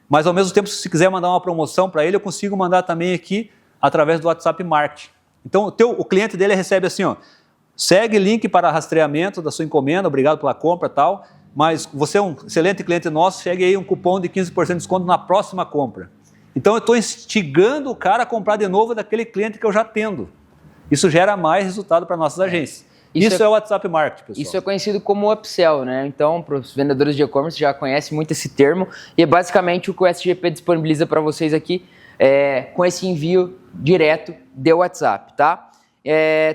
mas ao mesmo tempo, se você quiser mandar uma promoção para ele, eu consigo mandar também aqui através do WhatsApp Marketing. Então, o cliente dele recebe assim, ó, segue link para rastreamento da sua encomenda, obrigado pela compra e tal, mas você é um excelente cliente nosso, chegue aí um cupom de 15% de desconto na próxima compra. Então eu estou instigando o cara a comprar de novo daquele cliente que eu já atendo. Isso gera mais resultado para nossas agências. Isso é o WhatsApp Marketing, pessoal. Isso é conhecido como upsell, né? Então, para os vendedores de e-commerce já conhecem muito esse termo e é basicamente o que o SGP disponibiliza para vocês aqui com esse envio direto de WhatsApp, tá?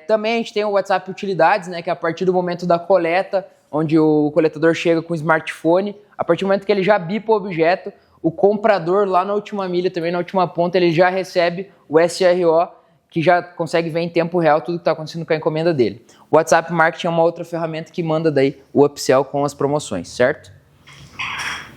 Também a gente tem o WhatsApp Utilidades, né? Que é a partir do momento da coleta, onde o coletador chega com o smartphone, a partir do momento que ele já bipa o objeto, o comprador lá na última milha, também na última ponta, ele já recebe o SRO, que já consegue ver em tempo real tudo que está acontecendo com a encomenda dele. O WhatsApp Marketing é uma outra ferramenta que manda daí o upsell com as promoções, certo?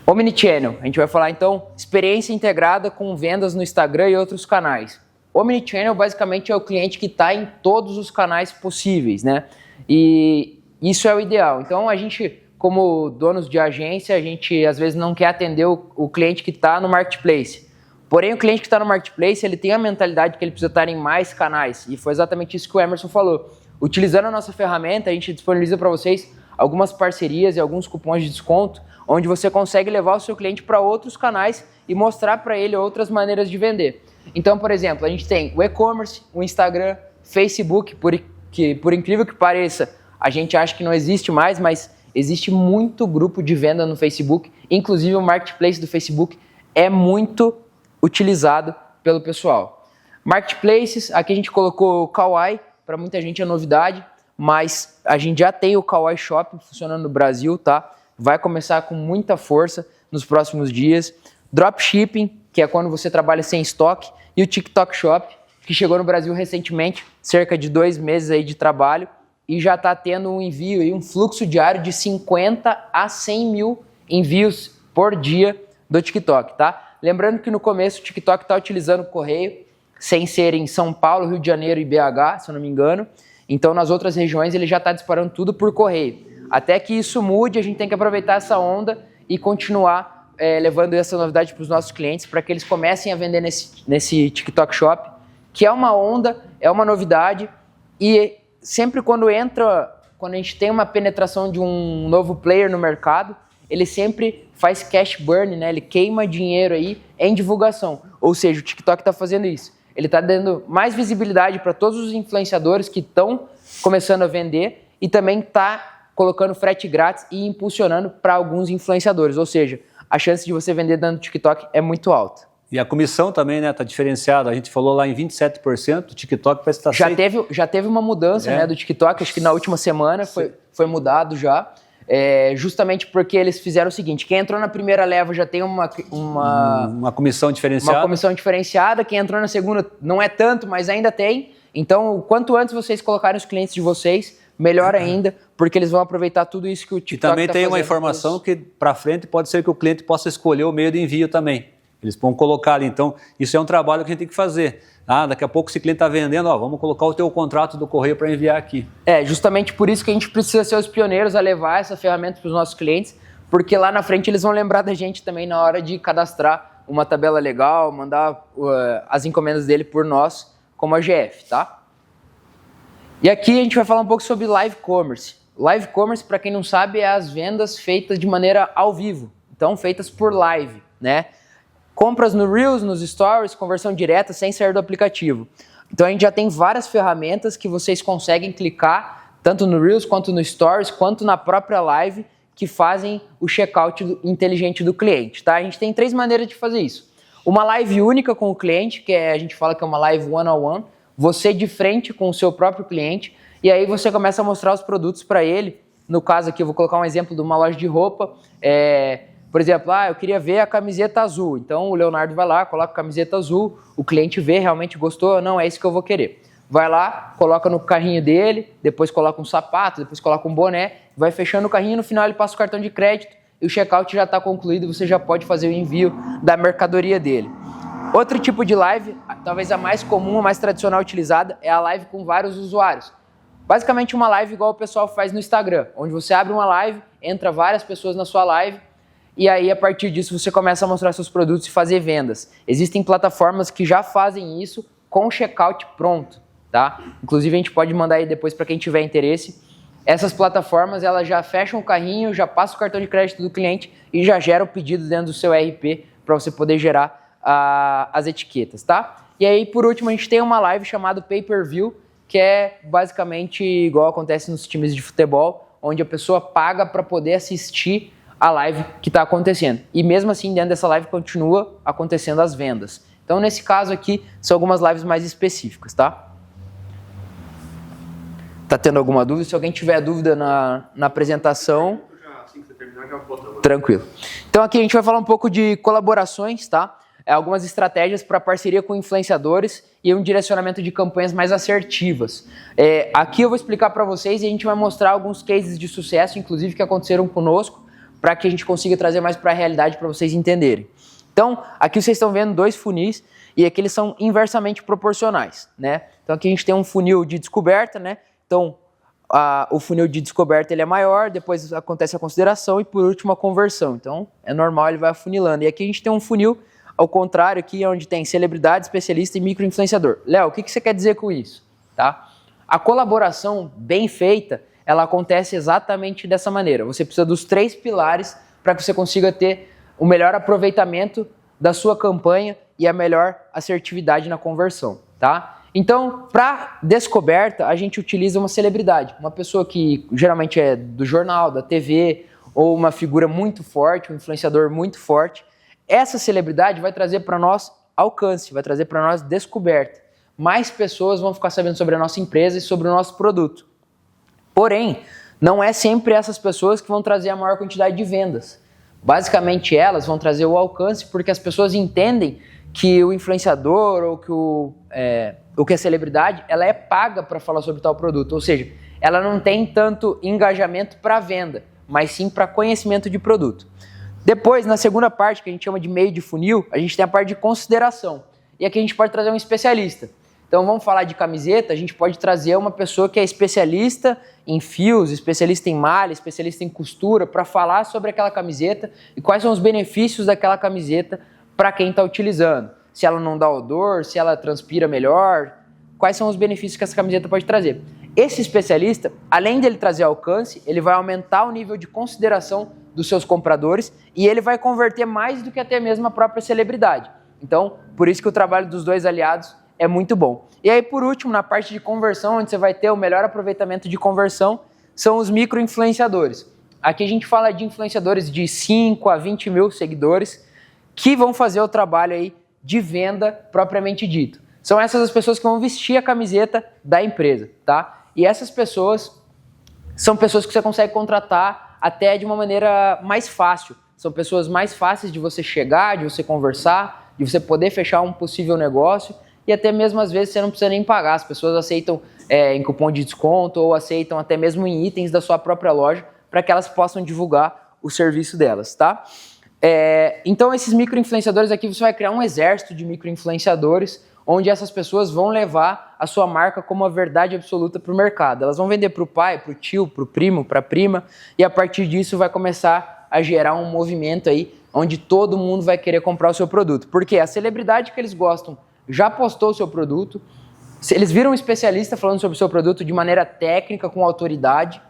Omnichannel, a gente vai falar então experiência integrada com vendas no Instagram e outros canais. Omnichannel basicamente é o cliente que está em todos os canais possíveis, né? E isso é o ideal. Então a gente, como donos de agência, a gente às vezes não quer atender o cliente que está no marketplace. Porém, o cliente que está no marketplace, ele tem a mentalidade que ele precisa estar em mais canais. E foi exatamente isso que o Emerson falou. Utilizando a nossa ferramenta, a gente disponibiliza para vocês algumas parcerias e alguns cupons de desconto, onde você consegue levar o seu cliente para outros canais e mostrar para ele outras maneiras de vender. Então, por exemplo, a gente tem o e-commerce, o Instagram, Facebook, por incrível que pareça, a gente acha que não existe mais, mas existe muito grupo de venda no Facebook, inclusive o marketplace do Facebook é muito utilizado pelo pessoal. Marketplaces, aqui a gente colocou o Kawaii, para muita gente é novidade, mas a gente já tem o Kawaii Shopping funcionando no Brasil, tá? Vai começar com muita força nos próximos dias. Dropshipping, que é quando você trabalha sem estoque, e o TikTok Shop, que chegou no Brasil recentemente, cerca de 2 meses aí de trabalho, e já está tendo um envio e um fluxo diário de 50 a 100 mil envios por dia do TikTok, tá? Lembrando que no começo o TikTok está utilizando o correio, sem ser em São Paulo, Rio de Janeiro e BH, se eu não me engano. Então nas outras regiões ele já está disparando tudo por correio. Até que isso mude, a gente tem que aproveitar essa onda e continuar levando essa novidade para os nossos clientes, para que eles comecem a vender nesse TikTok Shop, que é uma onda, é uma novidade, e sempre quando a gente tem uma penetração de um novo player no mercado, ele sempre faz cash burn, né? Ele queima dinheiro aí em divulgação. Ou seja, o TikTok está fazendo isso. Ele está dando mais visibilidade para todos os influenciadores que estão começando a vender e também está colocando frete grátis e impulsionando para alguns influenciadores. Ou seja, a chance de você vender dentro do TikTok é muito alta. E a comissão também, né, está diferenciada. A gente falou lá em 27%, o TikTok parece estar já teve uma mudança, né, do TikTok, acho que na última semana foi mudado já. Justamente porque eles fizeram o seguinte: quem entrou na primeira leva já tem uma comissão diferenciada. Uma comissão diferenciada, quem entrou na segunda não é tanto, mas ainda tem. Então, quanto antes vocês colocarem os clientes de vocês, melhor ainda, porque eles vão aproveitar tudo isso que o TikTok está fazendo. E também tem uma informação que para frente pode ser que o cliente possa escolher o meio de envio também. Eles vão colocar ali. Então, isso é um trabalho que a gente tem que fazer. Daqui a pouco esse cliente está vendendo, vamos colocar o teu contrato do correio para enviar aqui. Justamente por isso que a gente precisa ser os pioneiros a levar essa ferramenta para os nossos clientes, porque lá na frente eles vão lembrar da gente também na hora de cadastrar uma tabela legal, mandar as encomendas dele por nós, como a GF, tá? E aqui a gente vai falar um pouco sobre Live Commerce. Live Commerce, para quem não sabe, é as vendas feitas de maneira ao vivo, então feitas por live, né? Compras no Reels, nos Stories, conversão direta sem sair do aplicativo. Então a gente já tem várias ferramentas que vocês conseguem clicar, tanto no Reels, quanto no Stories, quanto na própria live, que fazem o checkout inteligente do cliente, tá? A gente tem 3 maneiras de fazer isso. Uma live única com o cliente, que a gente fala que é uma live one-on-one, você de frente com o seu próprio cliente, e aí você começa a mostrar os produtos para ele. No caso aqui, eu vou colocar um exemplo de uma loja de roupa. Por exemplo, eu queria ver a camiseta azul. Então o Leonardo vai lá, coloca a camiseta azul, o cliente vê, realmente gostou, não, é isso que eu vou querer. Vai lá, coloca no carrinho dele, depois coloca um sapato, depois coloca um boné, vai fechando o carrinho, no final ele passa o cartão de crédito e o checkout já está concluído, você já pode fazer o envio da mercadoria dele. Outro tipo de live, talvez a mais comum, a mais tradicional utilizada, é a live com vários usuários. Basicamente uma live igual o pessoal faz no Instagram, onde você abre uma live, entra várias pessoas na sua live, e aí a partir disso você começa a mostrar seus produtos e fazer vendas. Existem plataformas que já fazem isso com o checkout pronto, tá? Inclusive a gente pode mandar aí depois para quem tiver interesse. Essas plataformas elas já fecham o carrinho, já passam o cartão de crédito do cliente e já geram o pedido dentro do seu ERP para você poder gerar as etiquetas, tá? E aí por último a gente tem uma live chamada Pay-Per-View, que é basicamente igual acontece nos times de futebol, onde a pessoa paga para poder assistir a live que está acontecendo. E mesmo assim, dentro dessa live continua acontecendo as vendas. Então, nesse caso aqui, são algumas lives mais específicas, tá? Tá tendo alguma dúvida? Se alguém tiver dúvida na apresentação... Assim que você terminar, já voltamos. Tranquilo. Então, aqui a gente vai falar um pouco de colaborações, tá? Algumas estratégias para parceria com influenciadores e um direcionamento de campanhas mais assertivas. Aqui eu vou explicar para vocês e a gente vai mostrar alguns cases de sucesso, inclusive que aconteceram conosco, para que a gente consiga trazer mais para a realidade para vocês entenderem. Então, aqui vocês estão vendo 2 funis e aqui eles são inversamente proporcionais, né? Então aqui a gente tem um funil de descoberta, né? Então o funil de descoberta ele é maior, depois acontece a consideração e por último a conversão. Então é normal, ele vai afunilando. E aqui a gente tem um funil ao contrário aqui, onde tem celebridade, especialista e microinfluenciador. Léo, o que você quer dizer com isso? Tá? A colaboração bem feita, ela acontece exatamente dessa maneira. Você precisa dos 3 pilares para que você consiga ter o melhor aproveitamento da sua campanha e a melhor assertividade na conversão. Tá? Então, para descoberta, a gente utiliza uma celebridade. Uma pessoa que geralmente é do jornal, da TV, ou uma figura muito forte, um influenciador muito forte. Essa celebridade vai trazer para nós alcance, vai trazer para nós descoberta. Mais pessoas vão ficar sabendo sobre a nossa empresa e sobre o nosso produto. Porém, não é sempre essas pessoas que vão trazer a maior quantidade de vendas. Basicamente, elas vão trazer o alcance porque as pessoas entendem que o influenciador ou que a celebridade ela é paga para falar sobre tal produto. Ou seja, ela não tem tanto engajamento para venda, mas sim para conhecimento de produto. Depois, na segunda parte, que a gente chama de meio de funil, a gente tem a parte de consideração. E aqui a gente pode trazer um especialista. Então, vamos falar de camiseta, a gente pode trazer uma pessoa que é especialista em fios, especialista em malha, especialista em costura, para falar sobre aquela camiseta e quais são os benefícios daquela camiseta para quem está utilizando. Se ela não dá odor, se ela transpira melhor, quais são os benefícios que essa camiseta pode trazer. Esse especialista, além dele trazer alcance, ele vai aumentar o nível de consideração dos seus compradores e ele vai converter mais do que até mesmo a própria celebridade. Então, por isso que o trabalho dos 2 aliados é muito bom. E aí, por último, na parte de conversão, onde você vai ter o melhor aproveitamento de conversão, são os micro-influenciadores. Aqui a gente fala de influenciadores de 5 a 20 mil seguidores que vão fazer o trabalho aí de venda propriamente dito. São essas as pessoas que vão vestir a camiseta da empresa, tá? E essas pessoas são pessoas que você consegue contratar até de uma maneira mais fácil. São pessoas mais fáceis de você chegar, de você conversar, de você poder fechar um possível negócio e até mesmo às vezes você não precisa nem pagar. As pessoas aceitam em cupom de desconto ou aceitam até mesmo em itens da sua própria loja para que elas possam divulgar o serviço delas, tá? Então esses micro-influenciadores aqui, você vai criar um exército de micro-influenciadores onde essas pessoas vão levar a sua marca como a verdade absoluta para o mercado. Elas vão vender para o pai, para o tio, para o primo, para a prima, e a partir disso vai começar a gerar um movimento aí, onde todo mundo vai querer comprar o seu produto. Porque a celebridade que eles gostam já postou o seu produto, eles viram um especialista falando sobre o seu produto de maneira técnica, com autoridade,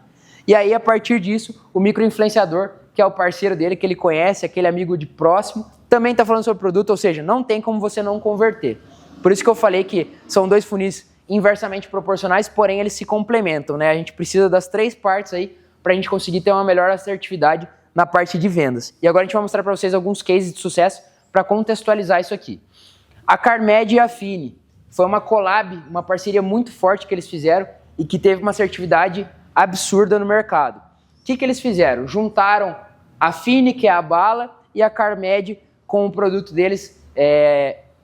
e aí a partir disso, o micro-influenciador, que é o parceiro dele, que ele conhece, aquele amigo de próximo, também está falando sobre o produto, ou seja, não tem como você não converter. Por isso que eu falei que são 2 funis inversamente proporcionais, porém eles se complementam, né? A gente precisa das 3 partes aí para a gente conseguir ter uma melhor assertividade na parte de vendas. E agora a gente vai mostrar para vocês alguns cases de sucesso para contextualizar isso aqui. A Carmed e a Fini foi uma collab, uma parceria muito forte que eles fizeram e que teve uma assertividade absurda no mercado. O que eles fizeram? Juntaram a Fini, que é a bala, e a Carmed com o produto deles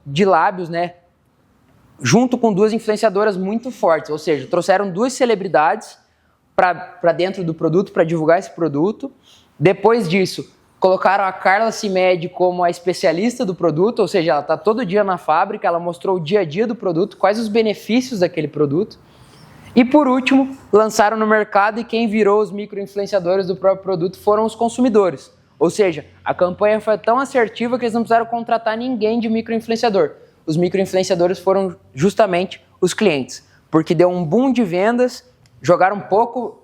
de lábios, né? Junto com duas influenciadoras muito fortes, ou seja, trouxeram duas celebridades para dentro do produto, para divulgar esse produto. Depois disso, colocaram a Carla Cimede como a especialista do produto, ou seja, ela está todo dia na fábrica, ela mostrou o dia a dia do produto, quais os benefícios daquele produto. E por último, lançaram no mercado e quem virou os micro-influenciadores do próprio produto foram os consumidores. Ou seja, a campanha foi tão assertiva que eles não precisaram contratar ninguém de micro-influenciador. Os micro-influenciadores foram justamente os clientes, porque deu um boom de vendas, jogaram pouco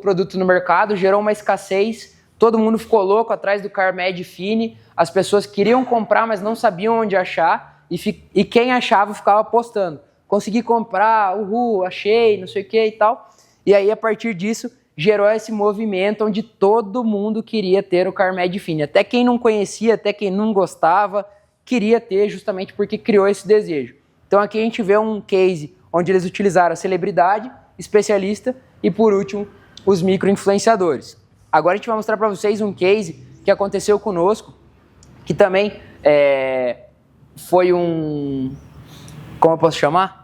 produto no mercado, gerou uma escassez, todo mundo ficou louco atrás do Carmed Fini, as pessoas queriam comprar, mas não sabiam onde achar, e quem achava ficava postando. Consegui comprar, achei, não sei o que e tal. E aí, a partir disso, gerou esse movimento onde todo mundo queria ter o Carmed Fini. Até quem não conhecia, até quem não gostava, queria ter justamente porque criou esse desejo. Então aqui a gente vê um case onde eles utilizaram a celebridade, especialista e, por último, os micro-influenciadores. Agora a gente vai mostrar para vocês um case que aconteceu conosco, que também foi um... Como eu posso chamar?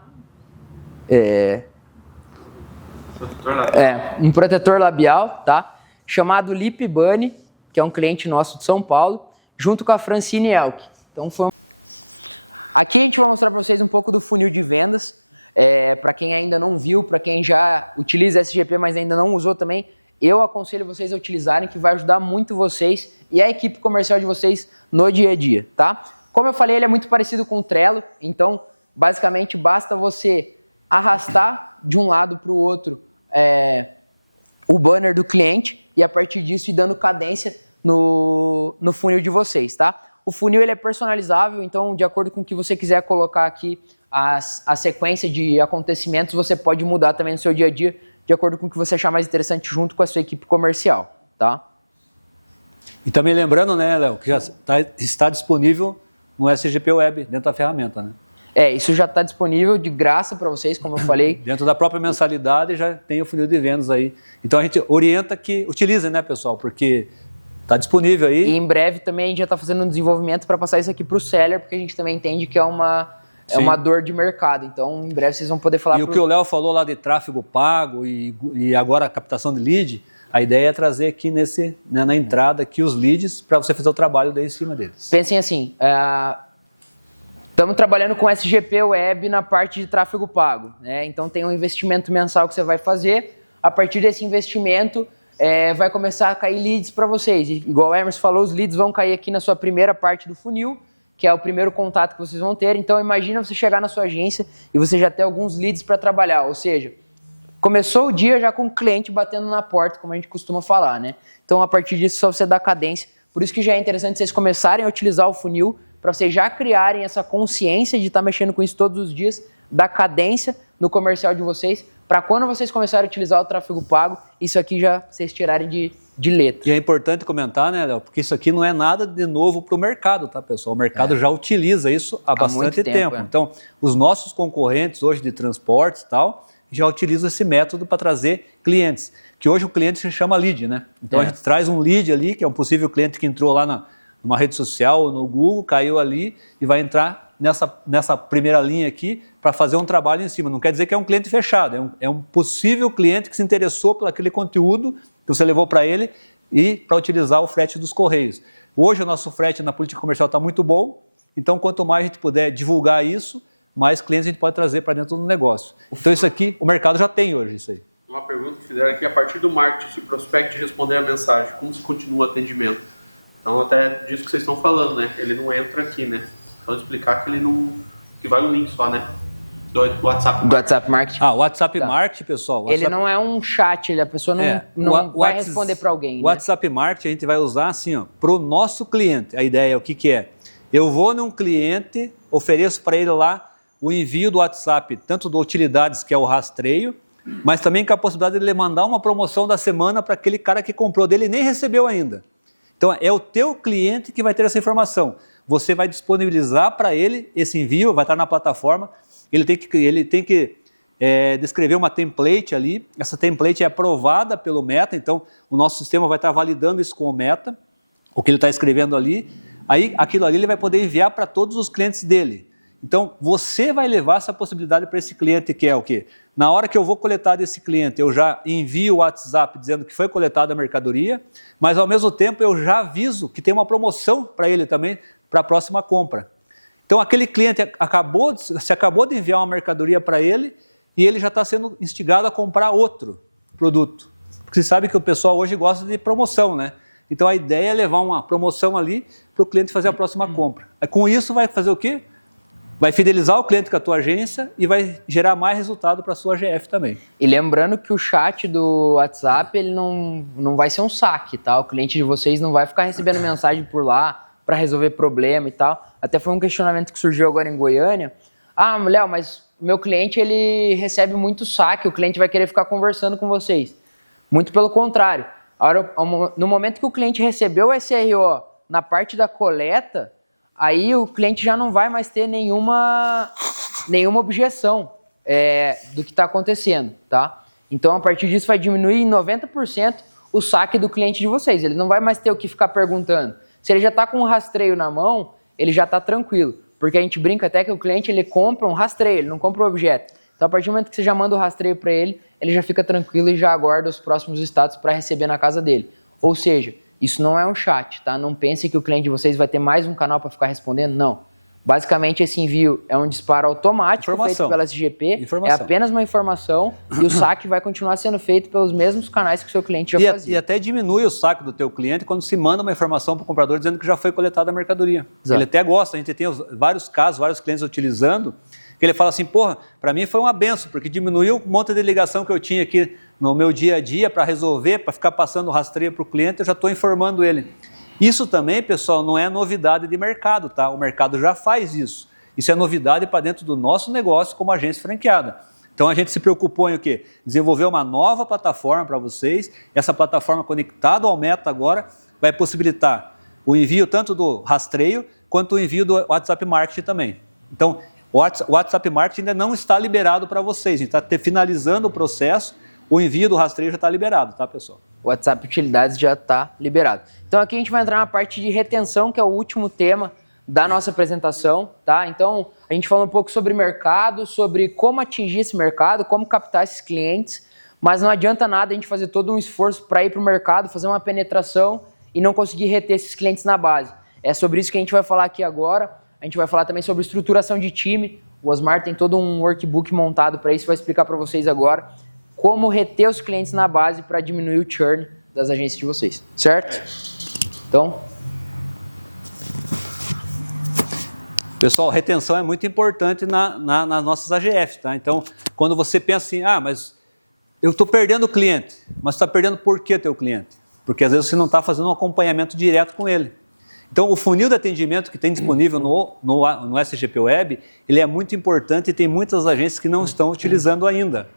Um protetor labial, tá? Chamado Lip Bunny, que é um cliente nosso de São Paulo, junto com a Francine Elk. Então aqui a gente vai mostrar para vocês um pouco do funil de vendas. Para quem ainda não viu, para quem já utiliza SGP, mas ainda não usou também, eu aconselho vocês a utilizarem, que vai ajudar muito vocês e a equipe comercial de vocês no dia a dia, tá? Como eu falei, ele é muito parecido com o Trello, então basicamente basta você arrastar de um lado para o outro o banner do cliente e a partir disso ir dando cadência no funil de vocês, tá? O funil ele é personalizável, então de acordo com o que você quiser colocar aqui a sequência de acontecimentos, você pode mudar também no seu dia a dia, de acordo com o que você achar mais interessante junto com a sua equipe comercial, tá? E também lembrando, né, Léo, que já está disponível no SGP Web, dentro da ferramenta, né? Isso já está disponível de graça para vocês, como eu falei. Dentro da própria mensalidade já tem o funil de vendas aí. Então a gente orienta que utilizem, né, pessoal, porque está disponível aí. E em breve também a gente já está fazendo um desenvolvimento para passar isso aqui para o seller, porque a gente também entende que é uma dor de mercado. Então, em breve vocês vão poder falar... E o que o Léo falou lá de tráfego pago e agora a captação de lead, a ideia é trazer aqui na entrada aqui os leads para você fazer o trabalho daí em cima deles. Pensem assim, estamos trabalhando com SGP Web na parte de tráfego pago, né? Então tem um investimento mensal que você vai fazer, a partir desse investimento vai começar a cair leads para vocês. E, igual o Emerson falou, os leads vão cair aqui na sua primeira parte do funil, que é o primeiro contato que vocês vão ter. Então imagina você chegar na sua agência e você já ter alguns leads para trabalhar, ou seja, começou o dia já com o cliente batendo na porta, como a gente costuma falar, né? Então a partir disso só você dá cadência. Por isso que já é interessante vocês começarem a utilizar o funil para vocês já criarem essa consciência de estar mexendo com isso todos os dias, da cadência no comercial de vocês, para quando vocês começarem a utilizar o tráfego pago, isso aqui já vocês tirarem de letra. E é importante comentar, né, Léo, porque isso aqui não é nada de novo para o mercado, tá, pessoal? O mercado já utiliza isso há bastante tempo. Então, os nossos concorrentes hoje de transportes e tal, já utilizam esse método para trazer clientes, que hoje o cliente se chama lead, né? Então a gente traz um lead ali, que é um possível cliente que entrou lá numa rede social ou no Google, caiu ali e vai entrar nessa primeira linha aqui para fazer um trabalho em cima. Não quer dizer que é um cliente fechado, é um possível cliente que se interessou por aquele conteúdo que você levou para ele e para utilizar o frete dos Correios. Hoje o nosso frete na política comercial está muito bom, então quanto mais a gente puder divulgar isso, mais clientes a gente pode trazer para dentro do negócio. Então isso aqui, o mercado já tem hoje isso aí. Uma pergunta que fizeram aqui, a partir do marketing, se o prospect responder a mensagem, como se continua o atendimento? Então até disso que vocês estão falando, né? Ele não entra aqui, né? Então explicar que ele não... que vai um link só, né? Do WhatsApp. Do WhatsApp Marketing. O WhatsApp Marketing, pessoal. WhatsApp... Ele não é um chat, a pessoa não vai responder para alguém. O WhatsApp Marketing a gente vai usar assim, para o nosso cliente. A ideia é o que é? Eu vou num cliente, ofereço para ele lá o envio do WhatsApp, tanto do utilidades, que é o rastreio, mas também com a possibilidade de ele mandar uma promoção da semana para aquele cara que comprou dele e nem recebeu ainda. Então, é o teu cliente que vai ter essa informação. Você vai disponibilizar para ele esse envio, vai estar na plataforma, ele tem que descrever uma template ali, essa template é aprovada pelo Meta, então o nosso sistema vai estar validando isso com o Meta, o que ele está escrevendo ali, aí aquilo ali ele vai poder enviar para todos os clientes dele. Então, você vai levar essa possibilidade para esse cliente, que é o quê? Na hora que eu vou coletar desse cliente, eu já envio o WhatsApp dizendo que foi coletada a mercadoria, mas ao mesmo tempo eu já aviso que tem uma promoção para ele também, para a próxima compra. Então, aquele cliente acabou de enviar uma mercadoria para ele e ele já está sendo instigado a comprar outro produto. Porque você sabe que o pessoal hoje gosta de promoção, né? Então, a ideia é levar uma promoção ali para o cliente fazer a próxima compra. Aí, com isso, vai fazer o quê? Vai fidelizar o cliente com a tua agência e vai gerar mais resultado para a sua AGF também. E lembrando que o chat do WhatsApp, ele não vai ser um saque, tá? O cliente de vocês não vai ficar recebendo mensagem por lá para resolver problema e tal. Até foi um questionamento que surgiu agora em Goiânia. Ah, Léo, mas meu cliente, ele recebe muito saque, o cliente vai querer ficar conversando com vocês. Muito pelo contrário. No momento que o cliente recebeu o SRO na parte da coleta, aí o cliente já não vai mais ter nenhuma objeção do que está acontecendo, tá? Então, a partir disso, vai diminuir em 90% o saque do cliente de vocês. Ele não vai mais ter o que ficar perguntando. Se ele já está com um rastreio na mão, ele já está tranquilo. Porque a gente brinca até que o cliente ele compra um rastreio, ele não compra um objeto. Então, a partir do momento que você já manda o rastreio para ele, ele já fica tranquilo e já aguarda os próximos status para receber na casa dele. Ou seja, isso não é um chat, tá? Não pense que o cliente de vocês vai ter mais um canal para ficar respondendo, não. Basicamente, esse envio é um disparo automático feito pela SGP, é apenas uma informação e o saque vai continuar sendo feito pelos mesmos canais que o seu cliente já fazia. E até diminui o saque do teu cliente quando se manda uma informação para o comprador dizendo que já foi coletada a mercadoria. Exato. Ele até gosta, a gente tem vários casos, vários clientes utilizando, que ele fala assim, porra, para mim foi uma benção, porque diminuiu um monte de ligação que eu tinha aqui no meu dia a dia para resolver, para ficar passando o rastreio para o cliente, eu já estou informando ele. Isso também, pessoal, não é novidade de mercado, tá? O mercado já faz isso. Isso é novidade para dentro do nosso negócio como agência franqueada. Então, a gente se preocupou em o quê? Desenvolver uma nova plataforma para vocês. Essa plataforma conectada ao Meta agora vai possibilitar o envio tanto do rastreio quanto o envio do WhatsApp Marketing também. Então, o WhatsApp Marketing ainda não está liberado para vocês. A gente está finalizando o processo. O envio do rastreio já está liberado, tá, pessoal? O WhatsApp Utilidades já está liberado. Então aqui a gente vai entrar na parte de retenção, que é o último tema da nossa apresentação, tá? Então a gente falou um pouco sobre mercado, sobre como atingir esse mercado, como captar esses clientes, mas não adianta nada a gente fazer todo um esforço para ir para o mercado, fazer uma penetração e não conseguir reter esses clientes na base. É sobre isso que a gente vai falar aqui agora. A gente vai falar também sobre estruturação de time. O Osmar tem todo um workbook montado para isso, vai explicar para vocês agora como reter os clientes na base para diminuir o churn das agências de vocês, certo? Então... Pessoal, retenção é muito importante nas nossas AGFs, tá? Então, quando você pensa assim, mas eu estou perdendo o cliente, mas está perdendo por que teu cliente? Porque às vezes você não está fazendo um acompanhamento direto com ele. Então, o funil de atendimento que tem disponível no SGP Web, ele é muito importante e tem muitas agências que não estão utilizando ainda.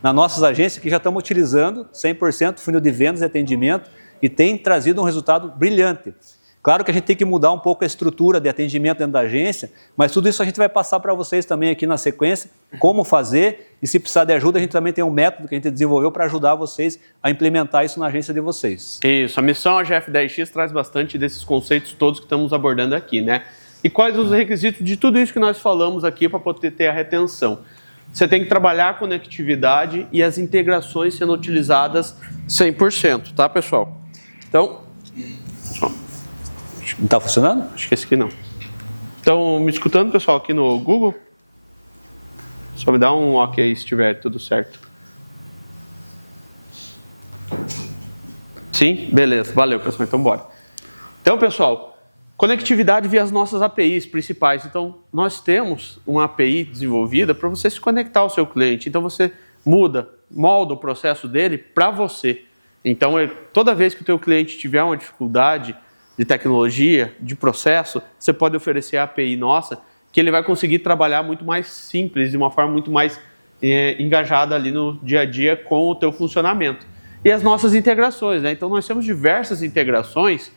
Nas nossas agências que já estamos utilizando 100% funil de vendas e atendimento e tem trazido um resultado brilhante. Claro que a gente tem que mudar um pouco a estrutura de atendimento dentro da agência, mas tudo isso a gente vai passar para vocês também aqui na sequência, como fazer, e se precisar de ajuda, a gente também tem um método que a gente desenvolveu para ajudar vocês a implementar isso na agência de vocês. Isso, a missão AGF 10X traz bastante desses conceitos todos que estamos abordando aqui, né? E quais os requisitos de tudo isso que nós falamos aqui para poder ter a retenção? Você tem que trabalhar a conectividade e as integrações sendo utilizadas 100%, tá, pessoal? Então, não está funcionando? Acho que esse aqui não. Então, me escutando, pessoal, aqui no Google? Só me dá um ok se estiver tudo certo. Sim? Beleza, valeu, pessoal, então bora. Então, pessoal, conectividade via as nossas APIs principais. Então, nós temos uma API desenvolvida para você se conectar ao seu cliente. Então, você molda o processo dele para você. Então, toda vez que o teu cliente tiver uma dificuldade de tecnologia, de processo, você pode oferecer a API nossa, que ele vai conseguir trabalhar muito mais simples, de uma forma muito mais engajada ali no dia a dia com o teu funcionamento. E as nossas integrações, né? Então nós temos diversas integrações,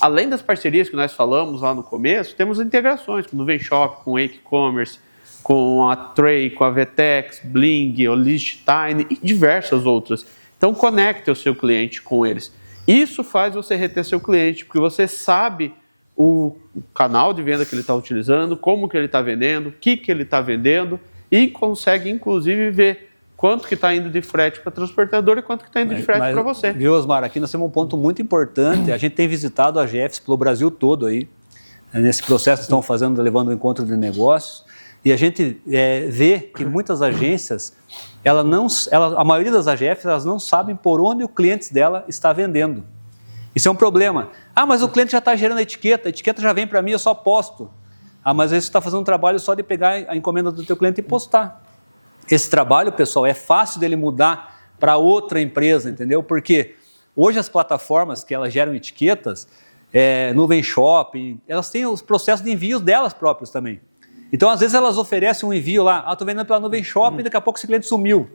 além das parcerias que nós falamos lá no começo, temos integrações com o Nuvem Shop, com o Wake Commerce, com a Tray, com a Vtex, Bling, o Listtime e diversas outras. Então conecte o seu cliente com eles. Isso faz você reter seu cliente, porque você sabe o canal de venda que ele está utilizando, como que ele está vendendo, o que ele está vendendo e consegue inclusive ver quanto que está indo de frete para a transportadora e quanto que está indo de frete para você. Viu, Osmar, aqui nós temos um ponto muito importante. A gente tem visitado AGFs pelo Brasil todo aí, nesse processo que estão fazendo, levando o encontro de negócios, e a gente vê que muitas agências, a maioria das AGFs, elas não sabem por onde o cliente dela está vendendo. Isso é um problema. Ah, mas o cliente já está gerando a etiqueta já vem para mim, eu só posto. Ah, mas aí você está fazendo um trabalho só de pegar a encomenda do teu cliente e postar. Esse trabalho, pessoal, é fácil dele mudar para outra empresa, entendeu? Porque hoje as plataformas que elas geram etiquetas, Nuvem Shop, elas têm os processos de envios delas próprios também. Então, às vezes elas oferecem um envio lá, estou vendendo pela Nuvem Shop e daqui a pouco esse cliente sumiu.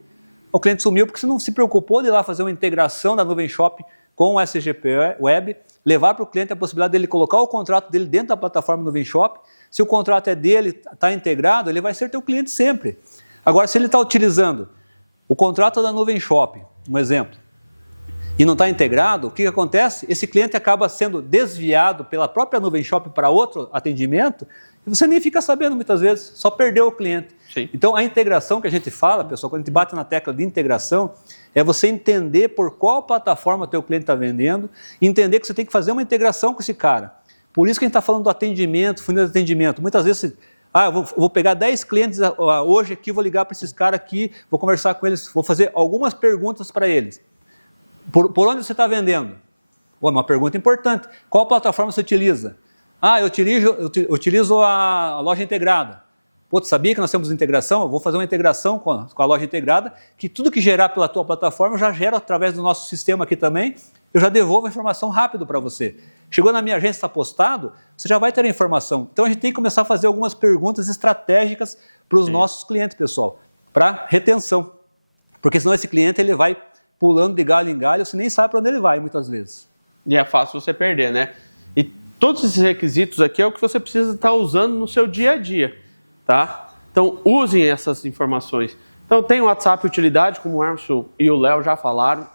O cliente sumiu porque você não se preocupou de ir lá fazer uma integração da Nuvem Shop com o SGP Web, levar para o cliente a possibilidade dele colocar o contrato dele dentro da plataforma Nuvem Shop. Se o contrato é dele, está integrado, ele vai ser teu cliente sempre. Agora, se ele está utilizando o contrato da Nuvem Shop, um exemplo, e não está integrado, o que acontece? Esse cliente acaba sendo desviado pela própria Nuvem Shop para outro atendimento e você nem fica sabendo muitas vezes, só perdeu o cliente. Sim. Então, a integração que a gente fala, pessoal, quando a gente bate na tecla de integração, é você entender por qual plataforma o teu cliente está vendendo e entender que você tem que fazer uma integração com esse cara. Por isso que a gente está falando do atendimento, funil de atendimento. Muitas vezes, eu vou pegar 10 clientes hoje aqui, vou ligar para esses caras aqui, vou conversar com eles, vou fazer algumas perguntas para eles. Por onde você está vendendo? Uma pergunta importante. Qual plataforma você utiliza? Eu utilizo a loja integrada. Pô, tu sabia que nós temos integração? Eu vou fazer uma integração com a loja integrada, que tudo que gerar pela tua plataforma, eu já gero através do nosso sistema aqui também, eu já devolvo a informação rápido para você. Chegou na minha agência, está postado, você já vai ter a informação. Então a gente tem que começar a fazer algumas perguntas estratégicas para os nossos clientes, pessoal, para retenção. Porque senão esse cliente ele vai pulando de galho em galho, você nem sabe para onde ele vai muitas vezes. E é fácil você perder, né? E todos esses requisitos aqui é o que você precisa estar usando no seu dia a dia, tá? Então usem essas informações. Então tem o WhatsApp Utilidade, como o Emerson e o Léo já falaram.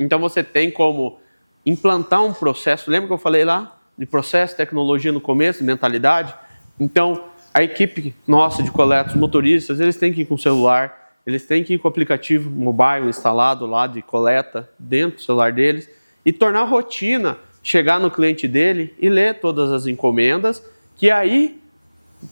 Então você tem como implantar um processo, lembra que eu falei lá de processo, tecnologia no começo, mentalidade? Então a equipe nossa de coleta, os motoristas, eles têm que ir com o celular, eles têm que ir com o aplicativo mobile instalado lá de coleta dentro do celular deles e tornar rotina chegar no cliente dele e ler todas as encomendas, que aí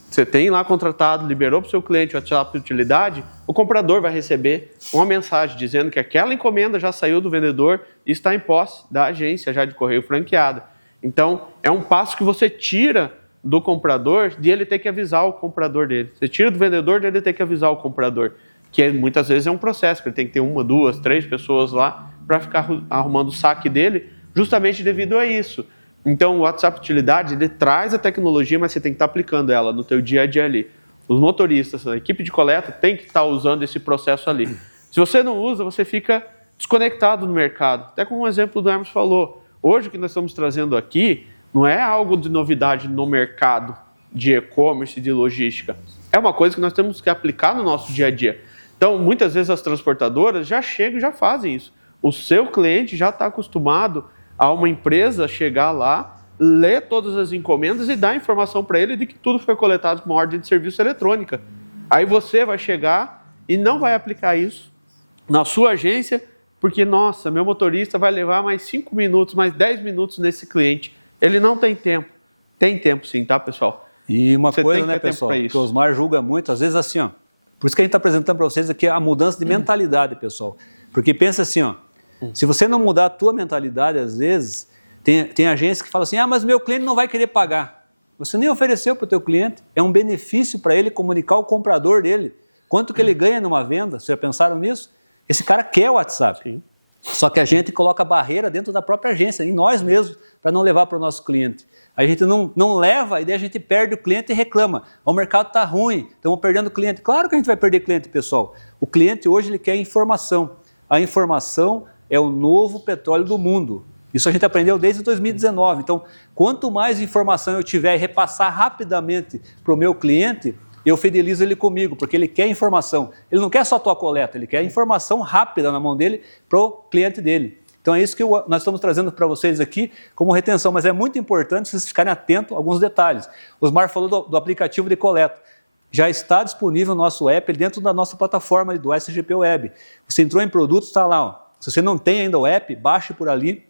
você tem lá contratado, liberou para o seu cliente o WhatsApp Utilidade, o comprador vai receber uma mensagem dizendo que aquela encomenda já saiu do vendedor e está em posse da agência já de correio franqueada. Então, é um passo que você tira do comprador de ele ter que avisar o comprador dele. Você tira do vendedor de ele ter que avisar o comprador, que muitas vezes é um processo, que ele tem que ter 1, 2, 3 pessoas lá para ficar arrumando o saque dele, justamente devido a isso. Então, o WhatsApp Utilidade, ele traz a tecnologia, mas você tem que estar aplicando ela no teu dia a dia ali. Os motoristas, a equipe de coleta tem que estar usando esse processo ali. Se você não usa, você fica desconectado no mercado. Até como um exemplo do Emerson falou, hoje o que nós estamos trazendo aqui não é algo de novidade no mercado de e-commerce, de logística. É uma coisa que nós temos que aplicar no nosso dia a dia. Então, muitas vezes as transportadoras já chegam e já fazem isso. O seu cliente já está acostumado a uma empresa chegar lá, ler todas as encomendas e dar informação para ele de que tudo foi coletado com uma ordem de serviço eletrônica. Aí você vai chegar e não vai aplicar isso na sua agência, porque, nossa, meu motorista vai levar mais 5 minutos, mais 10 minutos nesse cliente. Ele não tem tempo. Tem tempo sim, tá, pessoal? E uma coisa, né, pessoal, que o Osmar julga muito, às vezes assim, por isso que a gente está apresentando para vocês aqui a mudança de mentalidade, pessoal. Porque pensa assim, se você não mudar a tua mentalidade, às vezes, tem agência que fala assim, mas meu cliente não vai querer pagar. Você nem ofereceu para o teu cliente, é um benefício para ele comunicar ao comprador dele. Quanto que ele ganha numa venda, vocês já pensaram nisso? Esse cara quer o WhatsApp. Sim. Só que a gente coloca barreira dentro da própria agência, em nós mesmos, para não levar para o nosso cliente. A gente não leva e daí a gente perde o cliente e reclama. O mercado está ruim, estamos perdendo cliente. Claro que a gente vai perder cliente, pessoal. O cliente hoje ele quer informação. A informação é o novo petróleo do mundo. Isso a gente aprendeu desde 2019. Então, quanto mais informação eu tiver e repassar rapidamente para o meu cliente, eu fidelizo ele comigo, porque ele quer informação. Ele não quer só a tua coleta, ele quer informação rápida na mão dele para o cliente dele. Então é isso que nós estamos trazendo para vocês aqui como retenção, mas é muito importante vocês ficarem atentos a alguns detalhes. O Osmar falou do aplicativo de coleta. Já está disponível o nosso app dentro da nossa plataforma do SGP Web. Você entrou em produtos, está lá. Ó. Se você não tem ainda o app, baixe por ali.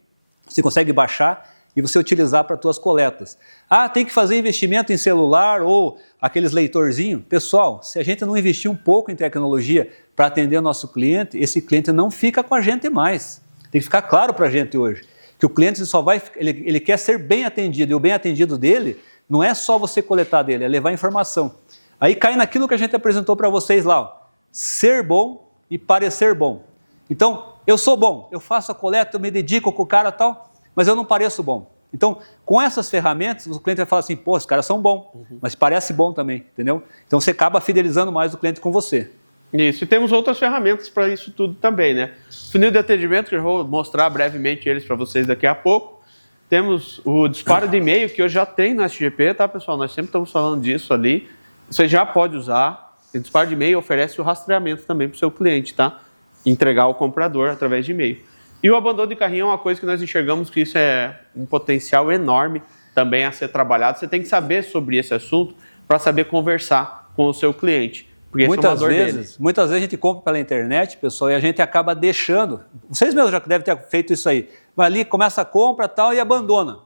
Você consegue baixar e você utilizar para as suas coletas. Ah, tem que fazer investimento em celular ou aqueles leitorzinhos? Pessoal, se a gente não investir um pouco em tecnologia para atender o nosso cliente, esse cliente não fica com a gente mais. Tem que ficar claro para a gente hoje, que o cliente só vai, ele quer ser bem atendido, e o bem atendido dele não é só você coletar dele, é levar informação. Aí cai naquilo que a gente apresentou para vocês lá, ó, ser bom e parecer bom. Então, eu sou bom, eu faço a coleta, eu me dedico com o cara e tal, mas eu não pareço bom. Então, com essas ferramentas, o cliente vai falar assim, pô, os caras são bons, mas parece bom também, entendeu? Então, você acaba fidelizando mais o cliente com você. Isso, e temos outras ferramentas para isso tudo também, né? Funil de atendimento, que eu vou mostrar brevemente eles para vocês daqui a pouco. Temos o disparo de e-mail, que eu já tenho no SGP, tá, pessoal? Nós sempre estamos falando disso ali. Você já pode usar. O disparo de e-mail oferece o rastreamento também para o seu cliente, tá? Entregar ao comprador através de e-mail. E o abandono de carrinho é uma coisa que nós enxergamos que isso é um potencial enorme também a ser trabalhado. Você tem que saber sobre esse assunto para saber conversar com o seu cliente. Porque muitas vezes a gente compra pela internet, pessoal, e a gente acaba deixando. Vocês mesmos já devem ter feito isso aí. Vai ali, começa a compra tal e abandona.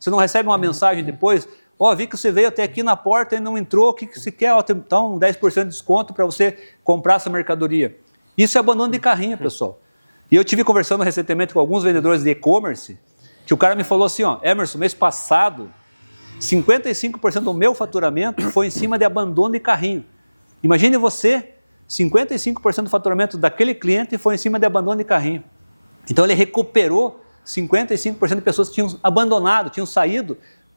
Você não recebe uma mensagem depois, ó, vi que você veio até aqui na porta e não entrou, o que você quer? Ó, então 10% de desconto para você comprar essa mercadoria. Isso é abandono de carrinho, pessoal. E eu tive conversando recentemente com alguns vendedores de e-commerce, que o cara me falou assim, ó, Emerson, mês passado, 55% do meu faturamento foi em cima de abandono de carrinho. Imagine você, 55% do faturamento daquele cliente foi em cima de abandono de carrinho. Então ele recuperou 55% de pessoas que tinham abandonado, tinham saído,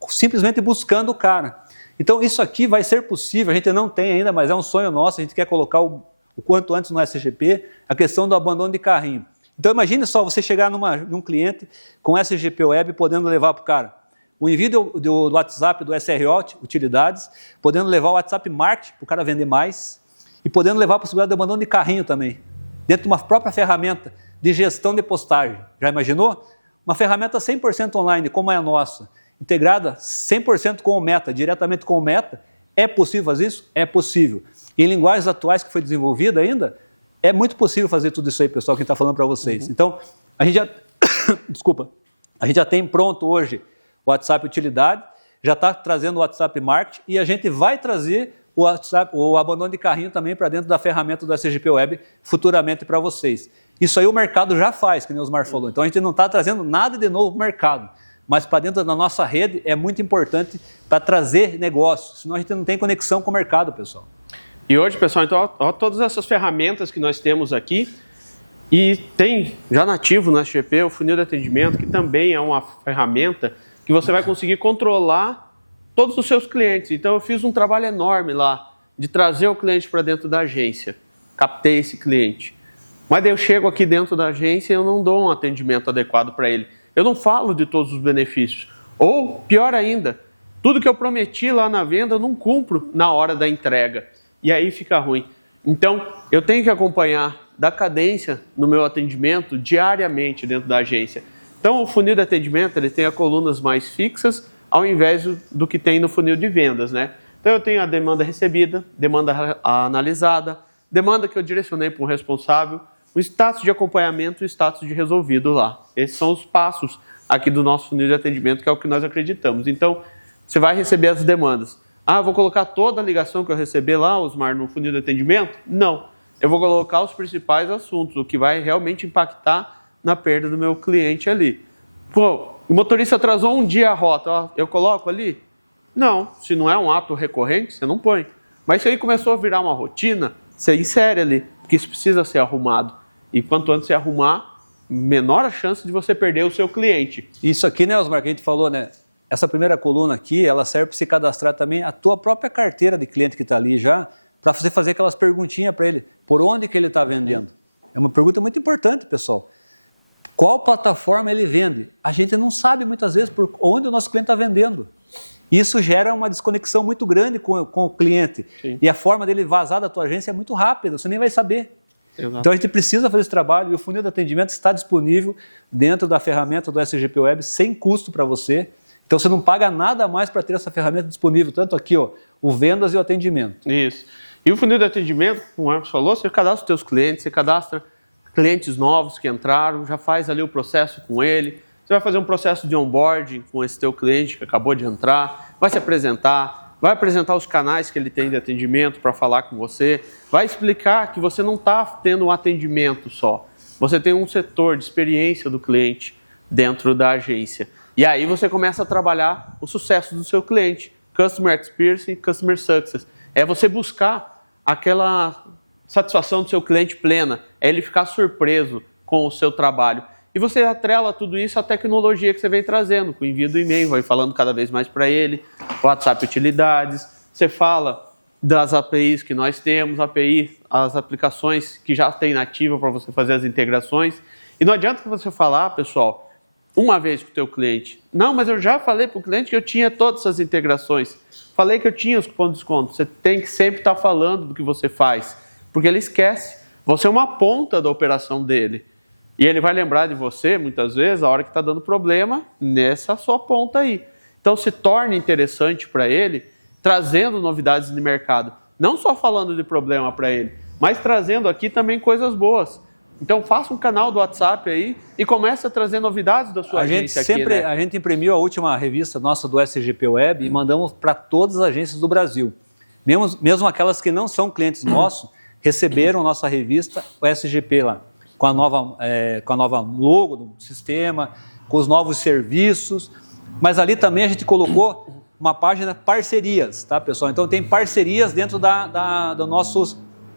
simplesmente buscando o cara. Então isso aqui vai ser possível, a gente não tem ainda, mas é um sonho nosso, a gente quer colocar o quanto antes no SGP, a questão do abandono de carrinho. Então imagine só você chegar num cliente com SGP Web, podendo levar para o cara o envio do WhatsApp do SRO, utilidades, podendo levar o WhatsApp Marketing para o cara vender mais e podendo levar a possibilidade de abandono de carrinho também, dentro de uma própria ferramenta de gestão de postagem. Já imaginou? Uma ferramenta 100% online, como é a nossa, integrada 100% com o Meta, diretamente com o Meta. É possível fazer isso? É possível. Em linguagens atuais que foi desenvolvida ainda, é muito possível fazer tudo isso aí, pessoal, que a gente está falando para vocês. Então, a gente já... Desculpa. A gente já tem pronto hoje o WhatsApp Utilidade, já está trazendo o WhatsApp Marketing e a gente vai trazer o abandono de carrinho também para dentro da ferramenta do SGP Web futuramente para vocês. Isso aí o mercado já faz, que nem o Osmar falou. Então, a gente não está trazendo nada de novo para o mercado, mas para dentro da nossa rede é muito importante para trazer negócios, senão a gente não tem conexão com o mercado, pessoal. E hoje, pessoal, então, ó, todas essas ferramentas que nós temos aqui, e tem já nativo no SGP o funil de atendimento, que também é uma ferramenta que você vai conseguir controlar todos os seus clientes. Então eu fiz um trabalho enorme lá, de trazer o cliente para dentro da agência, captei esse cliente. Mas daí eu chego aqui dentro da agência e eu não dou um atendimento adequado para ele. Eu não falo de todos os benefícios. Ou, pior ainda, tudo que eu prometi lá na venda eu não cumpro na hora da entrega. E aí fica ruim. Então, eu tenho que acompanhar da cadência no meu atendimento diariamente dentro da agência. Então, o funil de atendimento ele tem as colunas mais fixas ao invés do que tem no funil de vendas, né? Então, eu tenho a demanda recebida, demanda analisada, demanda que eu direcionei para um responsável, o status de acompanhamento e o status de resolvido lá. Esses são os passos aqui do nosso funil de atendimento, que é o que nós acreditamos. Então, você vai receber as demandas. Ah, vou colocar toda a ligação que eu receber lá, Osmar, no funil de atendimento? Não. Eu vou colocar os principais assuntos, o que vai realmente impactar na perda do meu cliente ali. Pô, o motorista atrasou um dia a rota, ó, eu coloco ali? Não, se não é um ato recorrente, você não põe. Mas se aí começou a virar uma rotina, você insere ali, porque isso precisa ser arrumado. E quanto antes você arrumar, menor a chance de você perder o seu cliente. Isso aqui, né, Osmar, que a gente falou, né? Essa primeira coluna aqui, ela serve para você cadastrar também a tua própria carteira de cliente que está ali já, para você fazer aquelas perguntinhas para ele, por onde que ele está vendendo. É uma pergunta muito importante, pessoal. Qual plataforma ele vende? A gente não sabe muitas vezes por onde o nosso cliente está vendendo. Isso gera uma desconexão muito grande com o cliente. Sim. E a forma dele vazar da tua agência é muito rápida, você nem vai saber. Exato. Então a gente precisa fazer esse trabalho e o funil de atendimento está disponível dentro da ferramenta do SGP Web sem custo para você. Então você não paga nada mais para ter essa ferramenta disponível, tanto aqui, ó, o vendas e o atendimento. Isso. E o funil de atendimento, como o Marcos falou, você cadastra os seus clientes, você cadastra clientes novos que entraram, já faz ali o processo com ele, você vai fazer um processo de onboarding com esse teu cliente que acabou de entrar, vai se apresentar, vai apresentar os canais que ele tem de atendimento para falar com você, vai explicar que você não está tendo um atendimento só, você tem um setor de experiência do cliente dentro da agência. E aí você começa a trabalhar o sucesso do seu cliente, Customer Experience e Customer Success. É você buscar aquela satisfação do seu cliente plena, é ele ficar surpreso com o seu trabalho. E você atrela tudo isso à tecnologia que você vem trazendo, com o envio do e-mail, vai falando cada vez mais para ele, WhatsApp Utilidades, você fala das APIs que nós temos, as aplicações que já tem nativa para você fazer as integrações. E não adianta que você falar, pessoal, uma vez com o teu cliente. Não, mas eu já falei para o cliente que eu tinha todas essas integrações. Falei que eu tinha os cupons de desconto. Você tem que sempre estar falando do que você faz, porque ele esquece. Você é uma ponta da operação dele. E ele vai lembrar de você, muitas vezes, a hora que está dando problema nessa sua ponta aí. Então se torne interessante para ele, trazendo novidades de mercado. Não só falando de problema para ele, mas trazendo aqui também coisas boas. Então faça um canal do WhatsApp aí e comece a trazer novidades da sua agência aqui, né? A gente imprimiu a última revista nossa do SGP Web e mandamos para todas as agências do Brasil. Mesmo aquelas que não são clientes nossos, receberam nossa revista, o SGP lá, com a nova logo do sistema, com os novos serviços. Mas ali também a gente colocou uma página parcerias, tá, pessoal? Então tem parcerias dentro da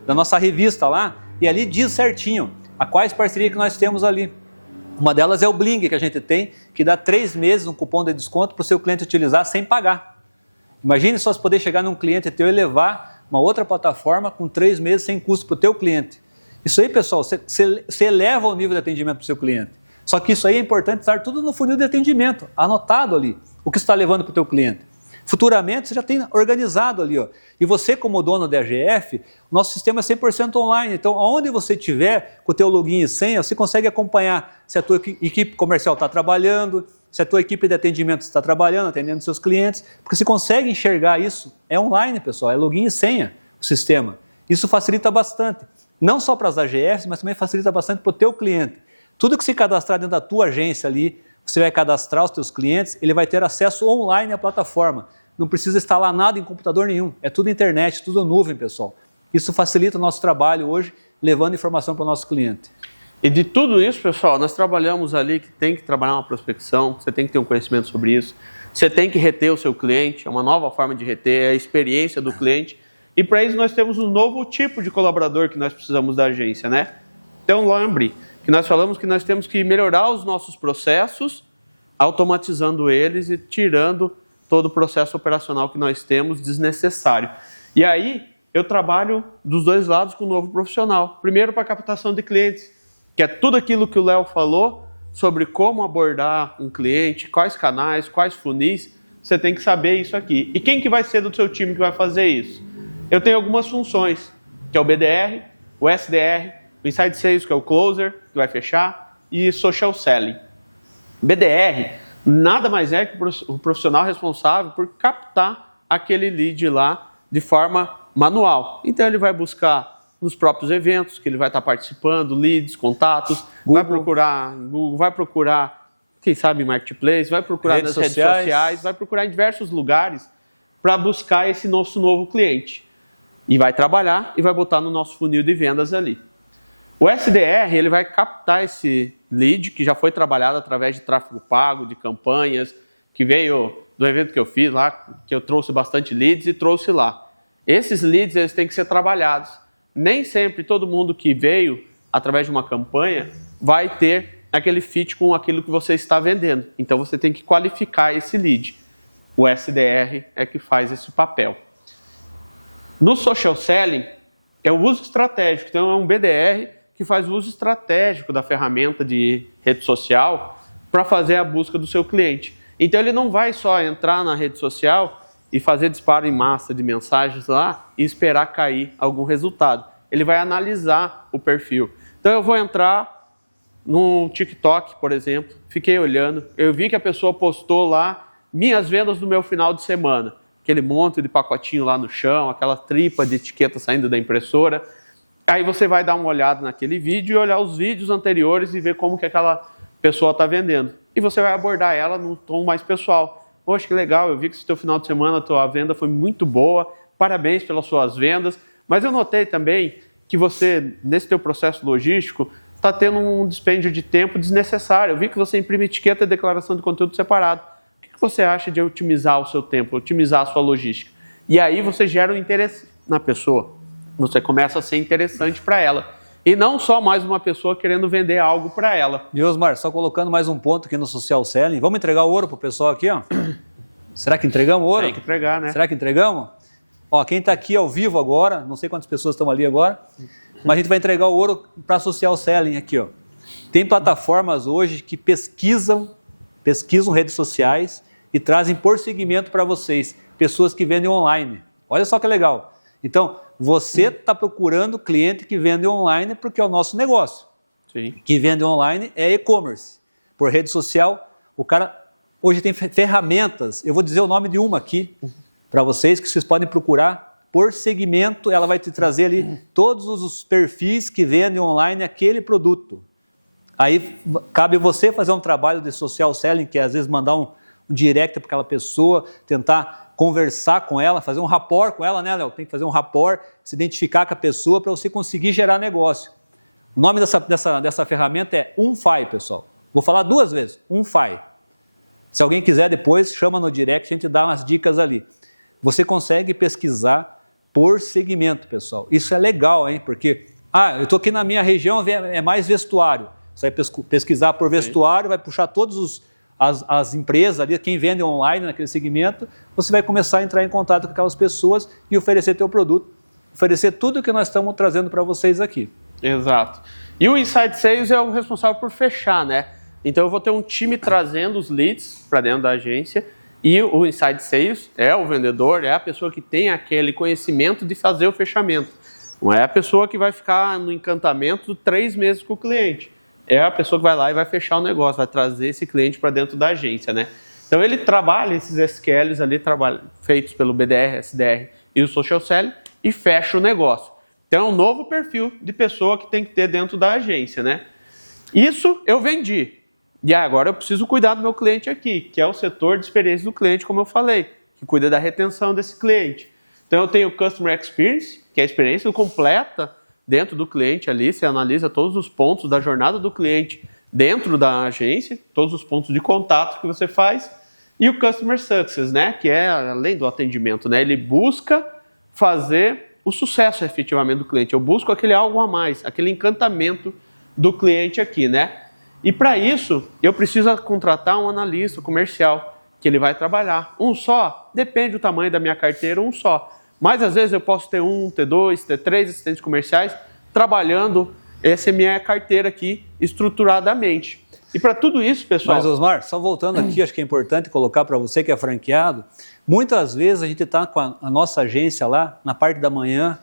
nossa revista lá e ali diz certinho a quais parcerias que nós temos ali. Uma delas é o Bling, que a gente tem, que dá 3 meses um cupom de desconto para o seu cliente utilizar sem pagar. Imagine só se poder chegar num cliente teu e levar uma outra plataforma com 3 meses sem custo para o teu cliente. Isso aí, pessoal, você eleva o nível de atendimento para o seu cliente. Só que isso aí é importante estar tudo no funil de atendimento, anotado ali, o que você está levando para o teu cliente. Futuramente você já tem organizado ali, ó. E você como dono da AGF, o nosso sistema é 100% online, então aonde você estiver com o teu login e senha, você consegue acompanhar se a tua equipe comercial está trabalhando, se a tua equipe de atendimento está trabalhando, atendendo seus clientes, porque você consegue enxergar isso, é online, pessoal, é login e senha o sistema. Isso facilita bastante, não só para as AGFs, mas também facilita bastante para o teu cliente. Tudo que se cadastrar dentro da tua agência ali, você vai cadastrar os teus clientes, ele vai ter acesso online à plataforma. Não precisa instalar nada em computador nenhum. É tudo internet, tudo nuvem, pessoal. Isso facilita o nosso trabalho hoje, levando informação para o nosso cliente. E de tudo isso, pessoal, nós trabalhamos ali que tem que trabalhar uma prospecção, você tem que ter um conhecimento sobre isso, você tem que reter o seu cliente, é uma nova forma de reter, é a experiência do cliente. E para isso nós temos um novo tipo de colaborador que nós precisamos da agência, né? Então lembre que nós falamos que nós temos que melhorar os nossos processos, automatizando eles e tirando todo o processo operacional que nós temos desnecessário. E aí eu trabalho dos dois lados com o novo profissional. Primeiro para a captação de clientes, que é tudo aquilo que o Léo falou sobre como abordar um cliente, quais canais, quais funis, você tem que saber isso aqui. E quem que vai ser do seu time que vai fazer isso? Eu tenho algumas funções, que é o BDR, o SDR, o Inside Sales, que é o Closer, que vai fechar, e Social Selling. BDR nada mais é que o profissional responsável por captar aquele lead lá de forma manual. Então ele vai buscar nos próprios eventos que ele vai estar participando, leads, contatos, Google. Vai procurar em Google, vai procurar, quem sabe, em Marketplace, vai procurar nas redes sociais, vai procurar em diversos lugares para buscar esse nosso novo cliente. E vai trabalhar e vai botar no nosso funil de vendas ali. O SDR, ele vai captar esse lead que já foi trabalhado através de tráfego pago, de campanhas, que veio do evento que eu fiz lá, que eu trouxe bastante leads e trouxe lá. Esses leads, eles têm que ser trabalhados. Nem sempre todo mundo que veio através de uma campanha vai ter aquele fit com aquilo que você está vendendo. Então você tem que qualificar esse lead. O SDR é que faz esse papel. No social selling, é o uso estratégico. Então é um BDR que faz o uso estratégico da ferramenta de rede social para fazer a busca do seu cliente. Então ele não vai só entrar na rede social e fazer disparo em massa de mensagens lá e esperar cair algum resultado. Ele vai analisar o perfil. Então eu vou entrar no TikTok, por exemplo, fiquei olhando, eu vi que a pessoa postou lá minhas vendas no meu final de semana. Aquele monte de pacotinho lá no chão, aquela tripa de etiqueta saindo da impressora. Aí você vai dar uma olhada naquele vídeo e olhar os vídeos anteriores e ver como que aquela pessoa está vendendo. E você vai abordar ela num tom mais pessoal. Poxa, que legal, eu vi que esse teu final de semana a tua venda foi muito boa, parabéns pelas suas vendas, mas eu notei também que você, nesse teu processo logístico, está tendo um dispêndio de tempo desnecessário. Eu vi que você imprime etiqueta e declaração de conteúdo separado. O que você acha de otimizar o seu tempo, otimizar a sua logística? E aí você gera um interesse na pessoa. Você começa a ser interessante para ela. E não só mais uma pessoa querendo vender algo para ela. E Osmar, só colocando mais um ponto aqui no social selling. Vamos entregar o ouro pro pessoal aqui, ó? Será que entregamos o ouro? Tem que entregar, né? Será que entregamos? Ó, quem está aqui ao vivo agora, não sei quantas pessoas estão ali agora, mas a gente vai entregar o ouro para social selling aqui, ó. Tem plataformas hoje que pesquisam redes sociais e trazem por segmento para vocês, pessoas que vendem online. Olha só que legal. Então, você está procurando cliente que vende online porque é o nosso negócio. Sim. Que vende online é e-commerce. Por rede social, o cara hoje tem ferramentas. Eu vou dizer o nome de uma aqui para vocês, que vocês podem procurar por segmento. Ela vai te trazer ali todos os perfis que vendem online aquele produto. Aí cabe você fazer um trabalho de social selling, que é às vezes mandar um direct para aquela pessoa, tentar conversar com ela, fazer um rapport com ela, né, Léo? Tem que fazer um rapport, se identificar com a pessoa para você conseguir gerar negócio. O nome dessa ferramenta é Unfy, pessoal. Vou falar 2 vezes, Unfy. Se alguém quiser depois, chama no direct, a gente dá umas dicas ali. Você consegue pesquisar por segmento, pessoal. Isso é legal, hein? Porque, eu estou aqui na minha região, é mais vestuário. Você vai pesquisar por vestuário, vai puxar todas as empresas ali, quem vende online naquele segmento, você vai começar a entrar em contato com aquelas pessoas e oferecer teu produto, oferecer tudo o que nós estamos trazendo para vocês aqui. Exato. E o Inside Sales é o responsável por fechar, né? Então eu vou ter um time trazendo os leads para dentro da agência e o Inside Sales é o vendedor, é a pessoa que tem aquele conhecimento de fazer o fechamento. Não é a pessoa que vai ficar no encantamento 3 meses com o cliente. É a pessoa que vai lá e vai fechar o negócio, vai trazer esse cliente para dentro da agência, né? Então ele trabalha esses SQLs ali, feitos pelo BDR, SDR e o Social Selling e fecha o negócio. Então é um novo perfil de pessoa que tem que ter dentro da agência, né? Isso eu vendi. E agora eu preciso cuidar do meu cliente aqui, que é o setor de experiência do cliente, como eu falei, que cuida da retenção desse cliente. Então eu tenho o Customer Experience, que é a experiência completa dentro do cliente ali, você analisa todos os pontos da jornada do cliente dentro da agência, todos os pontos de contato que você faz, e o Customer Success, né, que é além do atendimento, né, ele busca fazer o sucesso efetivamente do cliente, eu busco aquele algo a mais, aquele encantamento do cliente aqui, né, e para isso eu preciso contratar um analista comercial, que ele vai trabalhar, um só, depende do tamanho da minha carteira, um só. Mas às vezes eu posso ter 1, ter 2, ter 3 assistentes comerciais trabalhando essa minha carteira aqui estruturadamente. E para tudo isso, pessoal... Mas, Osmar, só voltando aqui, acho que é importante colocar para você que é franqueado, muitas vezes a gente está com a nossa agência lá, na parte da manhã,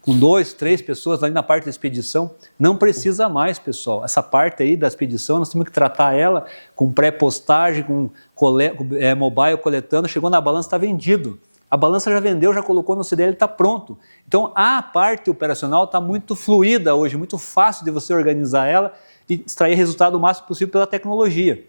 com 2, 3 pessoas ali na parte da expedição, não precisa mais, pessoal. Essa parte aí da expedição, nós temos que tratar ela com pré-postagem, com mobile coletando, chegou na balança, está vendido. A balança já vendeu, já colocou no CDL, está pronto. Então, a parte operacional está muito fluida hoje, muito fácil de você organizar ela e extrair resultado o máximo possível pela tecnologia.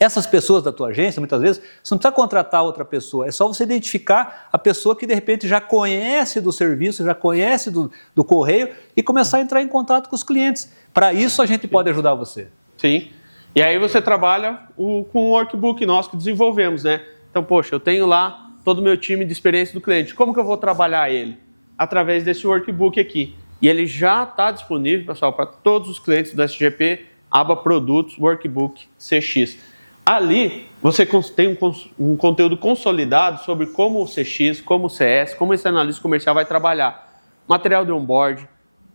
Essas pessoas da tua agência, muitas vezes, você não precisa contratar outra pessoa, é só você identificar a pessoa que, de repente, já conhece do serviço, já conhece do correio e começar a entrar em contato com os clientes. Para isso, a gente pode ajudar você. Sim. E aí você trabalha com o workbook nosso que desenvolvemos, né? Então, poxa, eu tenho lá todo o meu time de experiência do cliente. Como que eu vou trabalhar ele? Através desse workbook aqui. E ele já está disponível, pessoal, para todos os clientes do SGP aba Produtos, Workbook CX. Ali você tem um conteúdo consolidado sobre como o CX, como o CS, como esse analista comercial vai trabalhar. Material de onboard,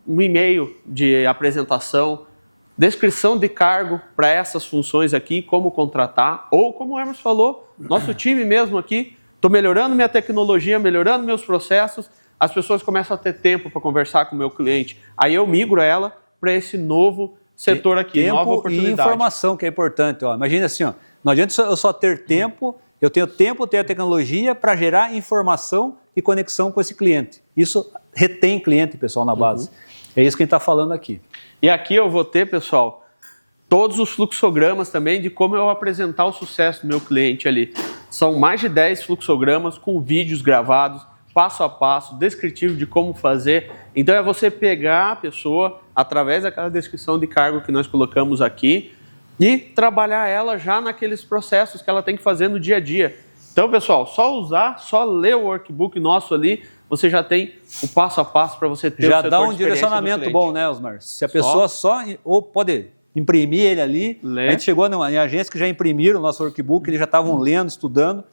um e-mail de apresentação, descrição de cargo para essas funções aqui, como contratar, ou como o Hermes falou, nosso time mesmo aqui, estou melhorando minha tecnologia, melhorando meus processos, as pessoas começam a ter tempo para conversar com o meu cliente, aí eu migro ela para esse novo setor aqui, nova oportunidade. E informação, que é importante. Ó. Imagina assim, ó, não adianta eu só ter tempo, eu tenho tempo, tenho a tecnologia para gerar informação e conexão com esse cliente. Isso retém cliente, pessoal, na base. É isso que a gente está falando aqui. E aqui eu vou ter, pessoal, todos os fluxogramas também de como eu apresentar o sucesso do meu cliente ali. São mais de 10 fluxogramas com vídeos gravados, passo a passo, descritivo de como fazer. Então é você pegar a pessoa através daquela descrição de cargo que nós colocamos aqui e trabalhar ela já naqueles processos que ela tem que fazer no dia a dia. Então, pessoal, só ler o workbook nosso ali, você já tem o passo a passo para você ter já o setor dá um de experiência direcionamento bom, né, Osmar? Se a pessoa ou pode imprimir ele ali, a gente chegou em agências que já imprimiram o nosso workbook, eles já estavam lendo, estudando.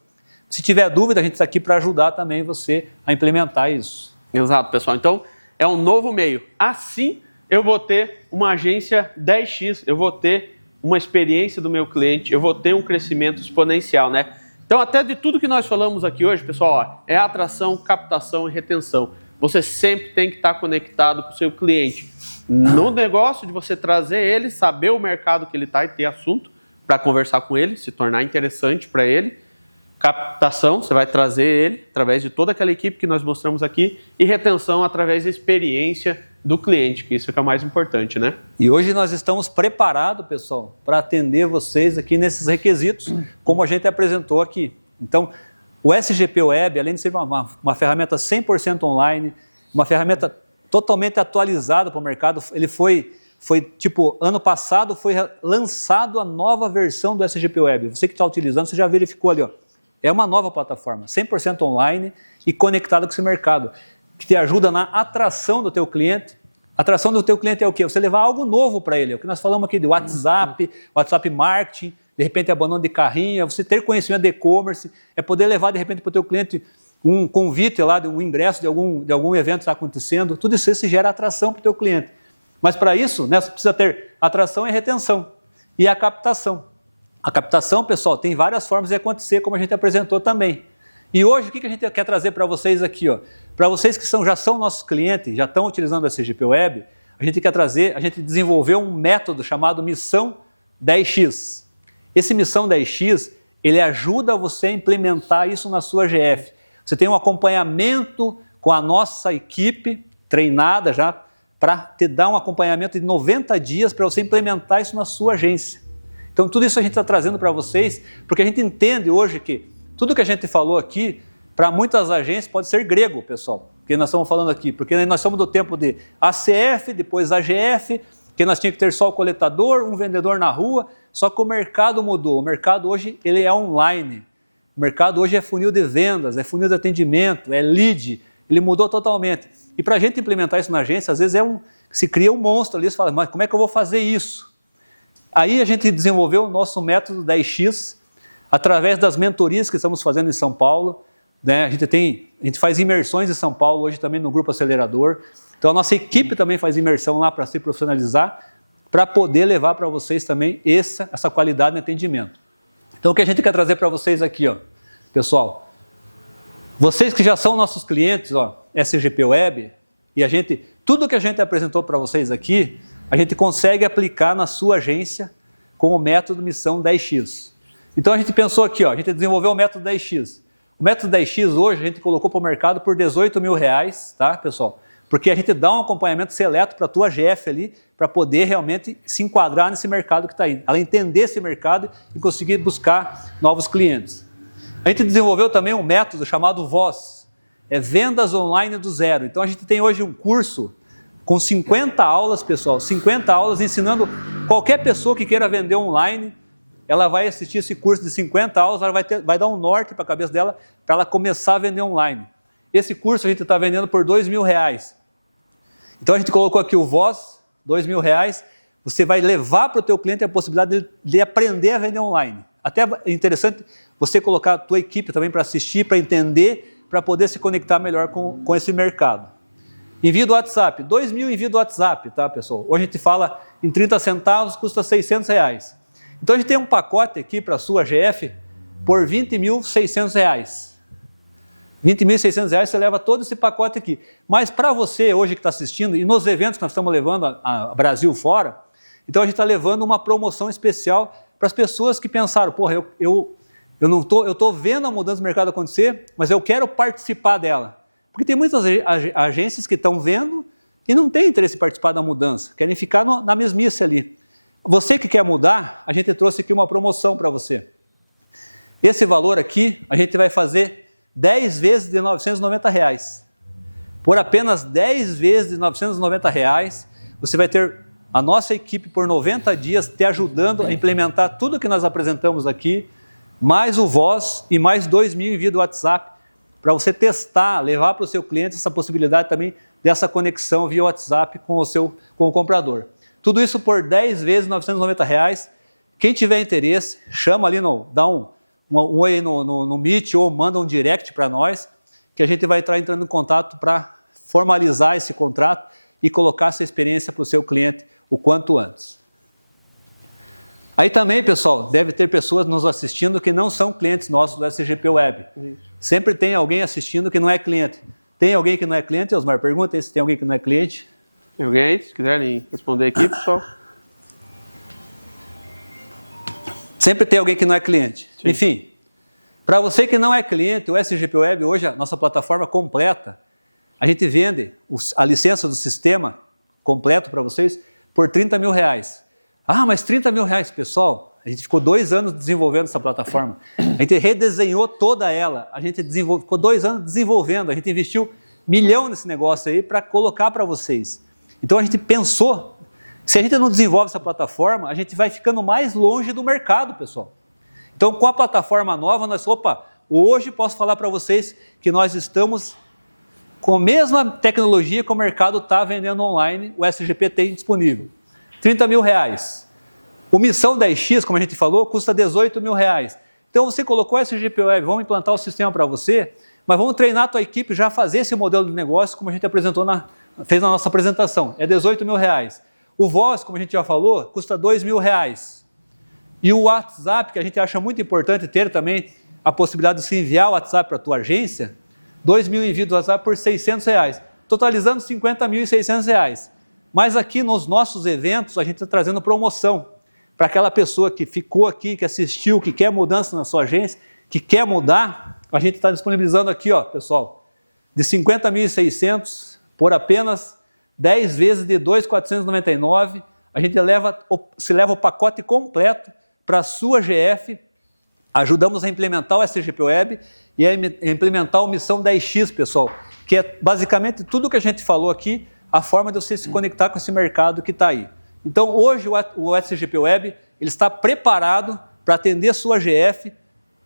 Se tiver dúvida, a gente está aqui para ajudar também você a implementar isso. Exato, pessoal. Então, é um novo meio. Assim, eu vou ter uma agência 10x, eu vou ter uma experiência do meu cliente, eu vou ter um crescimento exponencial, né? Então, até de tudo que nós falamos aqui hoje, pessoal, ó, é atração, captação e retenção. Você sempre tem que estar conectado com o seu cliente. No negócio de você trazer ele, saber o mercado que ele está e ter assunto para conversar com ele, se tornar interessante para ele. Captação, você vai trazer ele através de toda aquela equipe que nós mostramos aqui. E retenção através da experiência do cliente, que isso é o mais importante, né? E hoje nós estamos preparados, pessoal, para atender vocês aqui nesses requisitos, como a gente apresentou aqui. Então, o SGP Web, além de ser uma ferramenta 100% online, uma ferramenta totalmente atualizada para o mercado, ele foi tipo, ano passado foi lançado a nova versão do SGP Web. Você que está utilizando, você já verificou ali, ó. É uma nova plataforma, 100% online e conectada com esse mercado, que te ajuda na atração do teu cliente. A atração do teu cliente é o quê? Você levar algo novo para ele. É o que nós falamos aqui de WhatsApp, WhatsApp Marketing, de repente abandono de carrinho, você ter conhecimento de e-commerce, é poder levar de repente para o teu cliente um convite lá, um ingresso de algum evento que está acontecendo. Tudo isso gera atração para o teu cliente. Mas para isso, né, você precisa ter atração e retenção e a captação. A captação, pessoal, tem várias formas de acontecer, como a gente apresentou também. E hoje, o que a gente quer trazer para vocês aqui? Para vocês que já são nossos clientes, já estão utilizando a SGP Web, a gente desenvolveu um método chamado Missão 10x. Esse Missão 10x, ele ajuda você a implementar isso na sua GF. Você tem um acompanhamento com a nossa equipe, treinada já, para te dar um acompanhamento de 90 dias para você implementar isso na sua agência. Então, tudo isso a gente está trazendo para vocês, porque a gente entende hoje que tudo que a gente falou aqui, para muitas agências pode ser grego, pessoal, que nós estamos falando aqui, porque nós somos do tempo de ACF, depois AGF, que nós tínhamos que ter só o coletador, um vendedor na rua, só que o mercado mudou. O mercado hoje ele é online, o mercado hoje é funil de vendas, é funil de atendimento, é lead, ele mudou totalmente. E para a gente implementar isso na agência, às vezes se cria um monstro ali, você fala, mas como é que eu vou fazer isso? Aí a gente desenvolveu o nosso método 10x, através das mentorias que estamos fazendo em São Paulo, né? A gente faz imersões em São Paulo hoje também no Grupo Acelerador. Então a nossa equipe também faz imersão lá para se profissionalizar, para poder levar para vocês também essa qualidade de atendimento. Então o que a gente quer trazer para vocês aqui, ó, pessoal, vocês que já são nossos clientes, ó, SGP Web, e tudo que a gente apresentou para vocês aqui, a gente consegue aplicar na sua agência com o método Missão 10x. Então a gente pensou aqui, ó, a gente desenvolveu o método 10x. O método 10x hoje a gente colocou para o mercado por R$18 mil, tá, pessoal? Porque a gente dá um acompanhamento seleto para a tua GF ali, para poder realmente se enquadrar nesse mercado que está aí. Ela entender esse mercado e conseguir buscar novos clientes. A gente desenvolveu também um método chamado Voz, vendas online do zero. Então a gente tem hoje um curso com 50 aulas, pessoal, 50 aulas ensinando qualquer pessoa que queira vender online, ela vai assistir esse curso de 50 aulas, ela vai dar um norte para a cabeça dela, para ela começar a vender online. Esse curso a gente está vendendo por R$2 mil. Então a gente colocou aqui o Voz, R$2 mil, você vai levar para o teu cliente a possibilidade de aprender a vender online. Até é interessante você colocar a tua equipe também para assistir, para entender, para poder se conectar melhor com esse mercado. Envio do WhatsApp, 2.000 envio do WhatsApp, tá, pessoal? Hoje a gente fala em 30 centavos, custa R$600. Então a gente tem um pacote aqui para a sua GF por R$20.600. R$20.600 você leva todo esse pacote aqui. Mas para você hoje que está assistindo, e nos eventos que nós estamos levando a Brasil fora, então a gente está levando uma promoção especial para as pessoas que pensaram, porra, eu estou vendo a mudança do mercado acontecer, mas eu quero participar dela. Porque tem muitas agências que estão vendo e não têm interesse em participar da mudança, querem ficar na mesmice ali. Você que quer mudar, a gente trouxe aqui uma promoção para você. Esse valor aqui, a gente vai fazer 10 vezes de R$990. Por apenas 10 vezes de R$990, você vai ter a nossa equipe por 90 dias te ajudando a implementar tudo que nós apresentamos aqui, mais o Voz e mais 2.000 envios do WhatsApp, para você testar, levar para o seu cliente essa possibilidade também dessa conexão via WhatsApp com o comprador. Tudo isso por 10 vezes R$990. Quem tiver interesse, chama ali, dá um oi no Meet ou manda um direct para nós, que a gente vai estar entrando em contato para formalizar esse contrato e colocar essa experiência para o seu cliente o quanto antes. Aí também, pessoal, deve ter pessoas nos assistindo que não são clientes nossos do SGP Web. Isso. Sempre tem alguém assistindo que não é cliente. Tem alguém que não é cliente, Osmar? Pergunta aí se tem alguém que não é cliente. Tem alguém? Se quiserem responder aqui, pessoal. Sempre tem alguém que não é cliente. Sim. Enfim, para você que não é cliente, o SGP Web hoje, a nossa plataforma completa, a gente vende a licença do sistema completo para vocês por R$30 mil. Ah, mas R$30 mil, pessoal, a gente ficou 2 anos desenvolvendo essa plataforma. A gente redesenhou toda ela, a gente ficou 2 anos desenvolvendo, a gente investiu R$1 milhão nesse negócio aí para colocar para vocês. Então a gente pensou, se a gente não desenvolve essa plataforma, a gente vai ficando mais longe do mercado, pessoal. Então com a plataforma nova, hoje posso falar para vocês que nós estamos com a mesma tecnologia que o mercado está vendendo online, o SGP tem disponível. R$30 mil. O Missão 10X, como a gente falou, custa R$18 mil. Então você colocou o SGP Web, vamos implantar o sistema para você, mas vamos treinar a tua equipe já a fazer esse modelo de negócio, como a gente fez na nossa apresentação, é R$18 mil. O Voz, como a gente já falou, custa R$2 mil. E o WhatsApp, que a gente acha muito importante ter também a possibilidade de se enviar o WhatsApp para a tua agência, 2.000 envios do WhatsApp por R$600, totalizando R$50.600. Mas aqui nos nossos eventos a gente está trazendo promoção para aquela pessoa que ficou aqui, que assistiu, que quer mudança na sua agência, que quer mudar, a gente está disponibilizando aqui, ó, pessoal, de R$50.600 por apenas 10 vezes de R$2.499, a gente leva o pacote completo para a sua GF, ajudamos a implementar o SGP Web e a implementar o Missão 10X, pessoal, que é basicamente tudo que a gente falou aqui, a forma de você se conectar com esse mercado que está aí. Então, hoje, o SGP Web ele está preparado para atender a sua GF,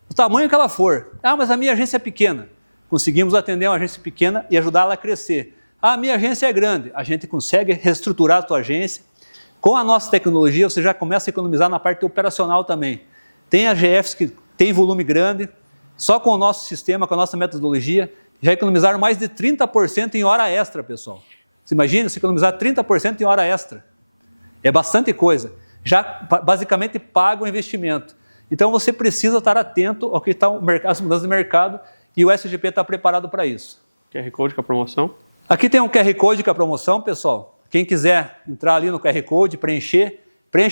o tamanho que ela for. Ah, mas a minha agência é pequena. Conseguimos atender uma agência pequena e ajudá-la a crescer. Ah, a minha agência é grande. A gente consegue reestruturar a tua agência. Com a nossa tecnologia, você já começa a economizar na parte operacional também. Tem AGFs que têm volume grande, só com o nosso sistema, com a nossa metodologia, já economizaram mais de 30% em hora extra, pessoal. Você imagina se economizar 30% em hora extra. É bastante coisa. Já basicamente paga o investimento. Então você precisa estar atento ao que está as mudanças de mercado e o SGP está preparado para isso. QR Code com a promoção? Aqui tem um QR Code com a promoção, pessoal. Quem quiser entrar ali no QR Code, preenche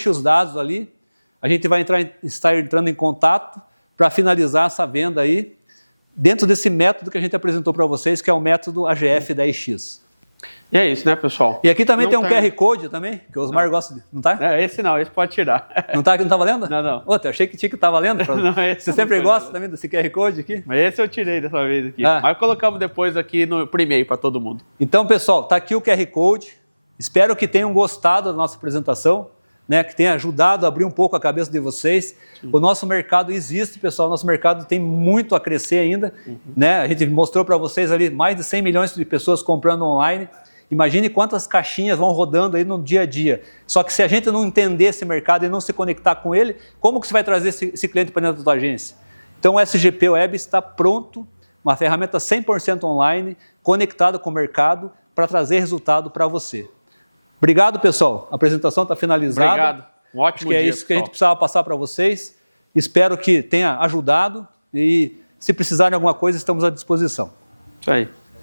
os dados ali. A gente vai estar entrando em contato para finalizar essa venda aí, dentro desse método que a gente apresentou para vocês, que é o método AGF 10X. E é isso, né, pessoal? E aqui também tem um QR Code também, que o Osmar gosta de... Não tá? Esse pode tirar. Não tá valendo? Não. Outra, eu achei que tinha que estar valendo. Não, você sempre gosta também desse QR Code aqui? Mas esse eu tirei dessa vez aqui. Mas colocamos depois aqui no e-mail para todo mundo. Então, pessoal, tá aqui o QR Code. Espero que tenham gostado da nossa apresentação, né, que tenha ajudado a abrir um pouco a cabeça de vocês. Sim. O nosso mercado existe, pessoal, o nosso mercado tem muito a crescer ainda. Né? A gente mostrou para vocês ali mais de 100 milhões de pessoas comprando online. Imagine quantas caixinhas vão rodando aí no dia a dia. Só que se a gente não entender esse mercado e não se conectar com ele, como que você vai trazer esse cliente para dentro da tua agência? Então o SGP Web está pronto, uma ferramenta 100% online, conectada com o mercado, para trazer resultado para você. Obrigado, pessoal. A apresentação está finalizada. Obrigado. Um ótimo dia, Acho que é isso que a gente precisava passar para vocês. Espero que tenha ajudado e se precisarem de alguma coisa, estamos à disposição. Isso aí.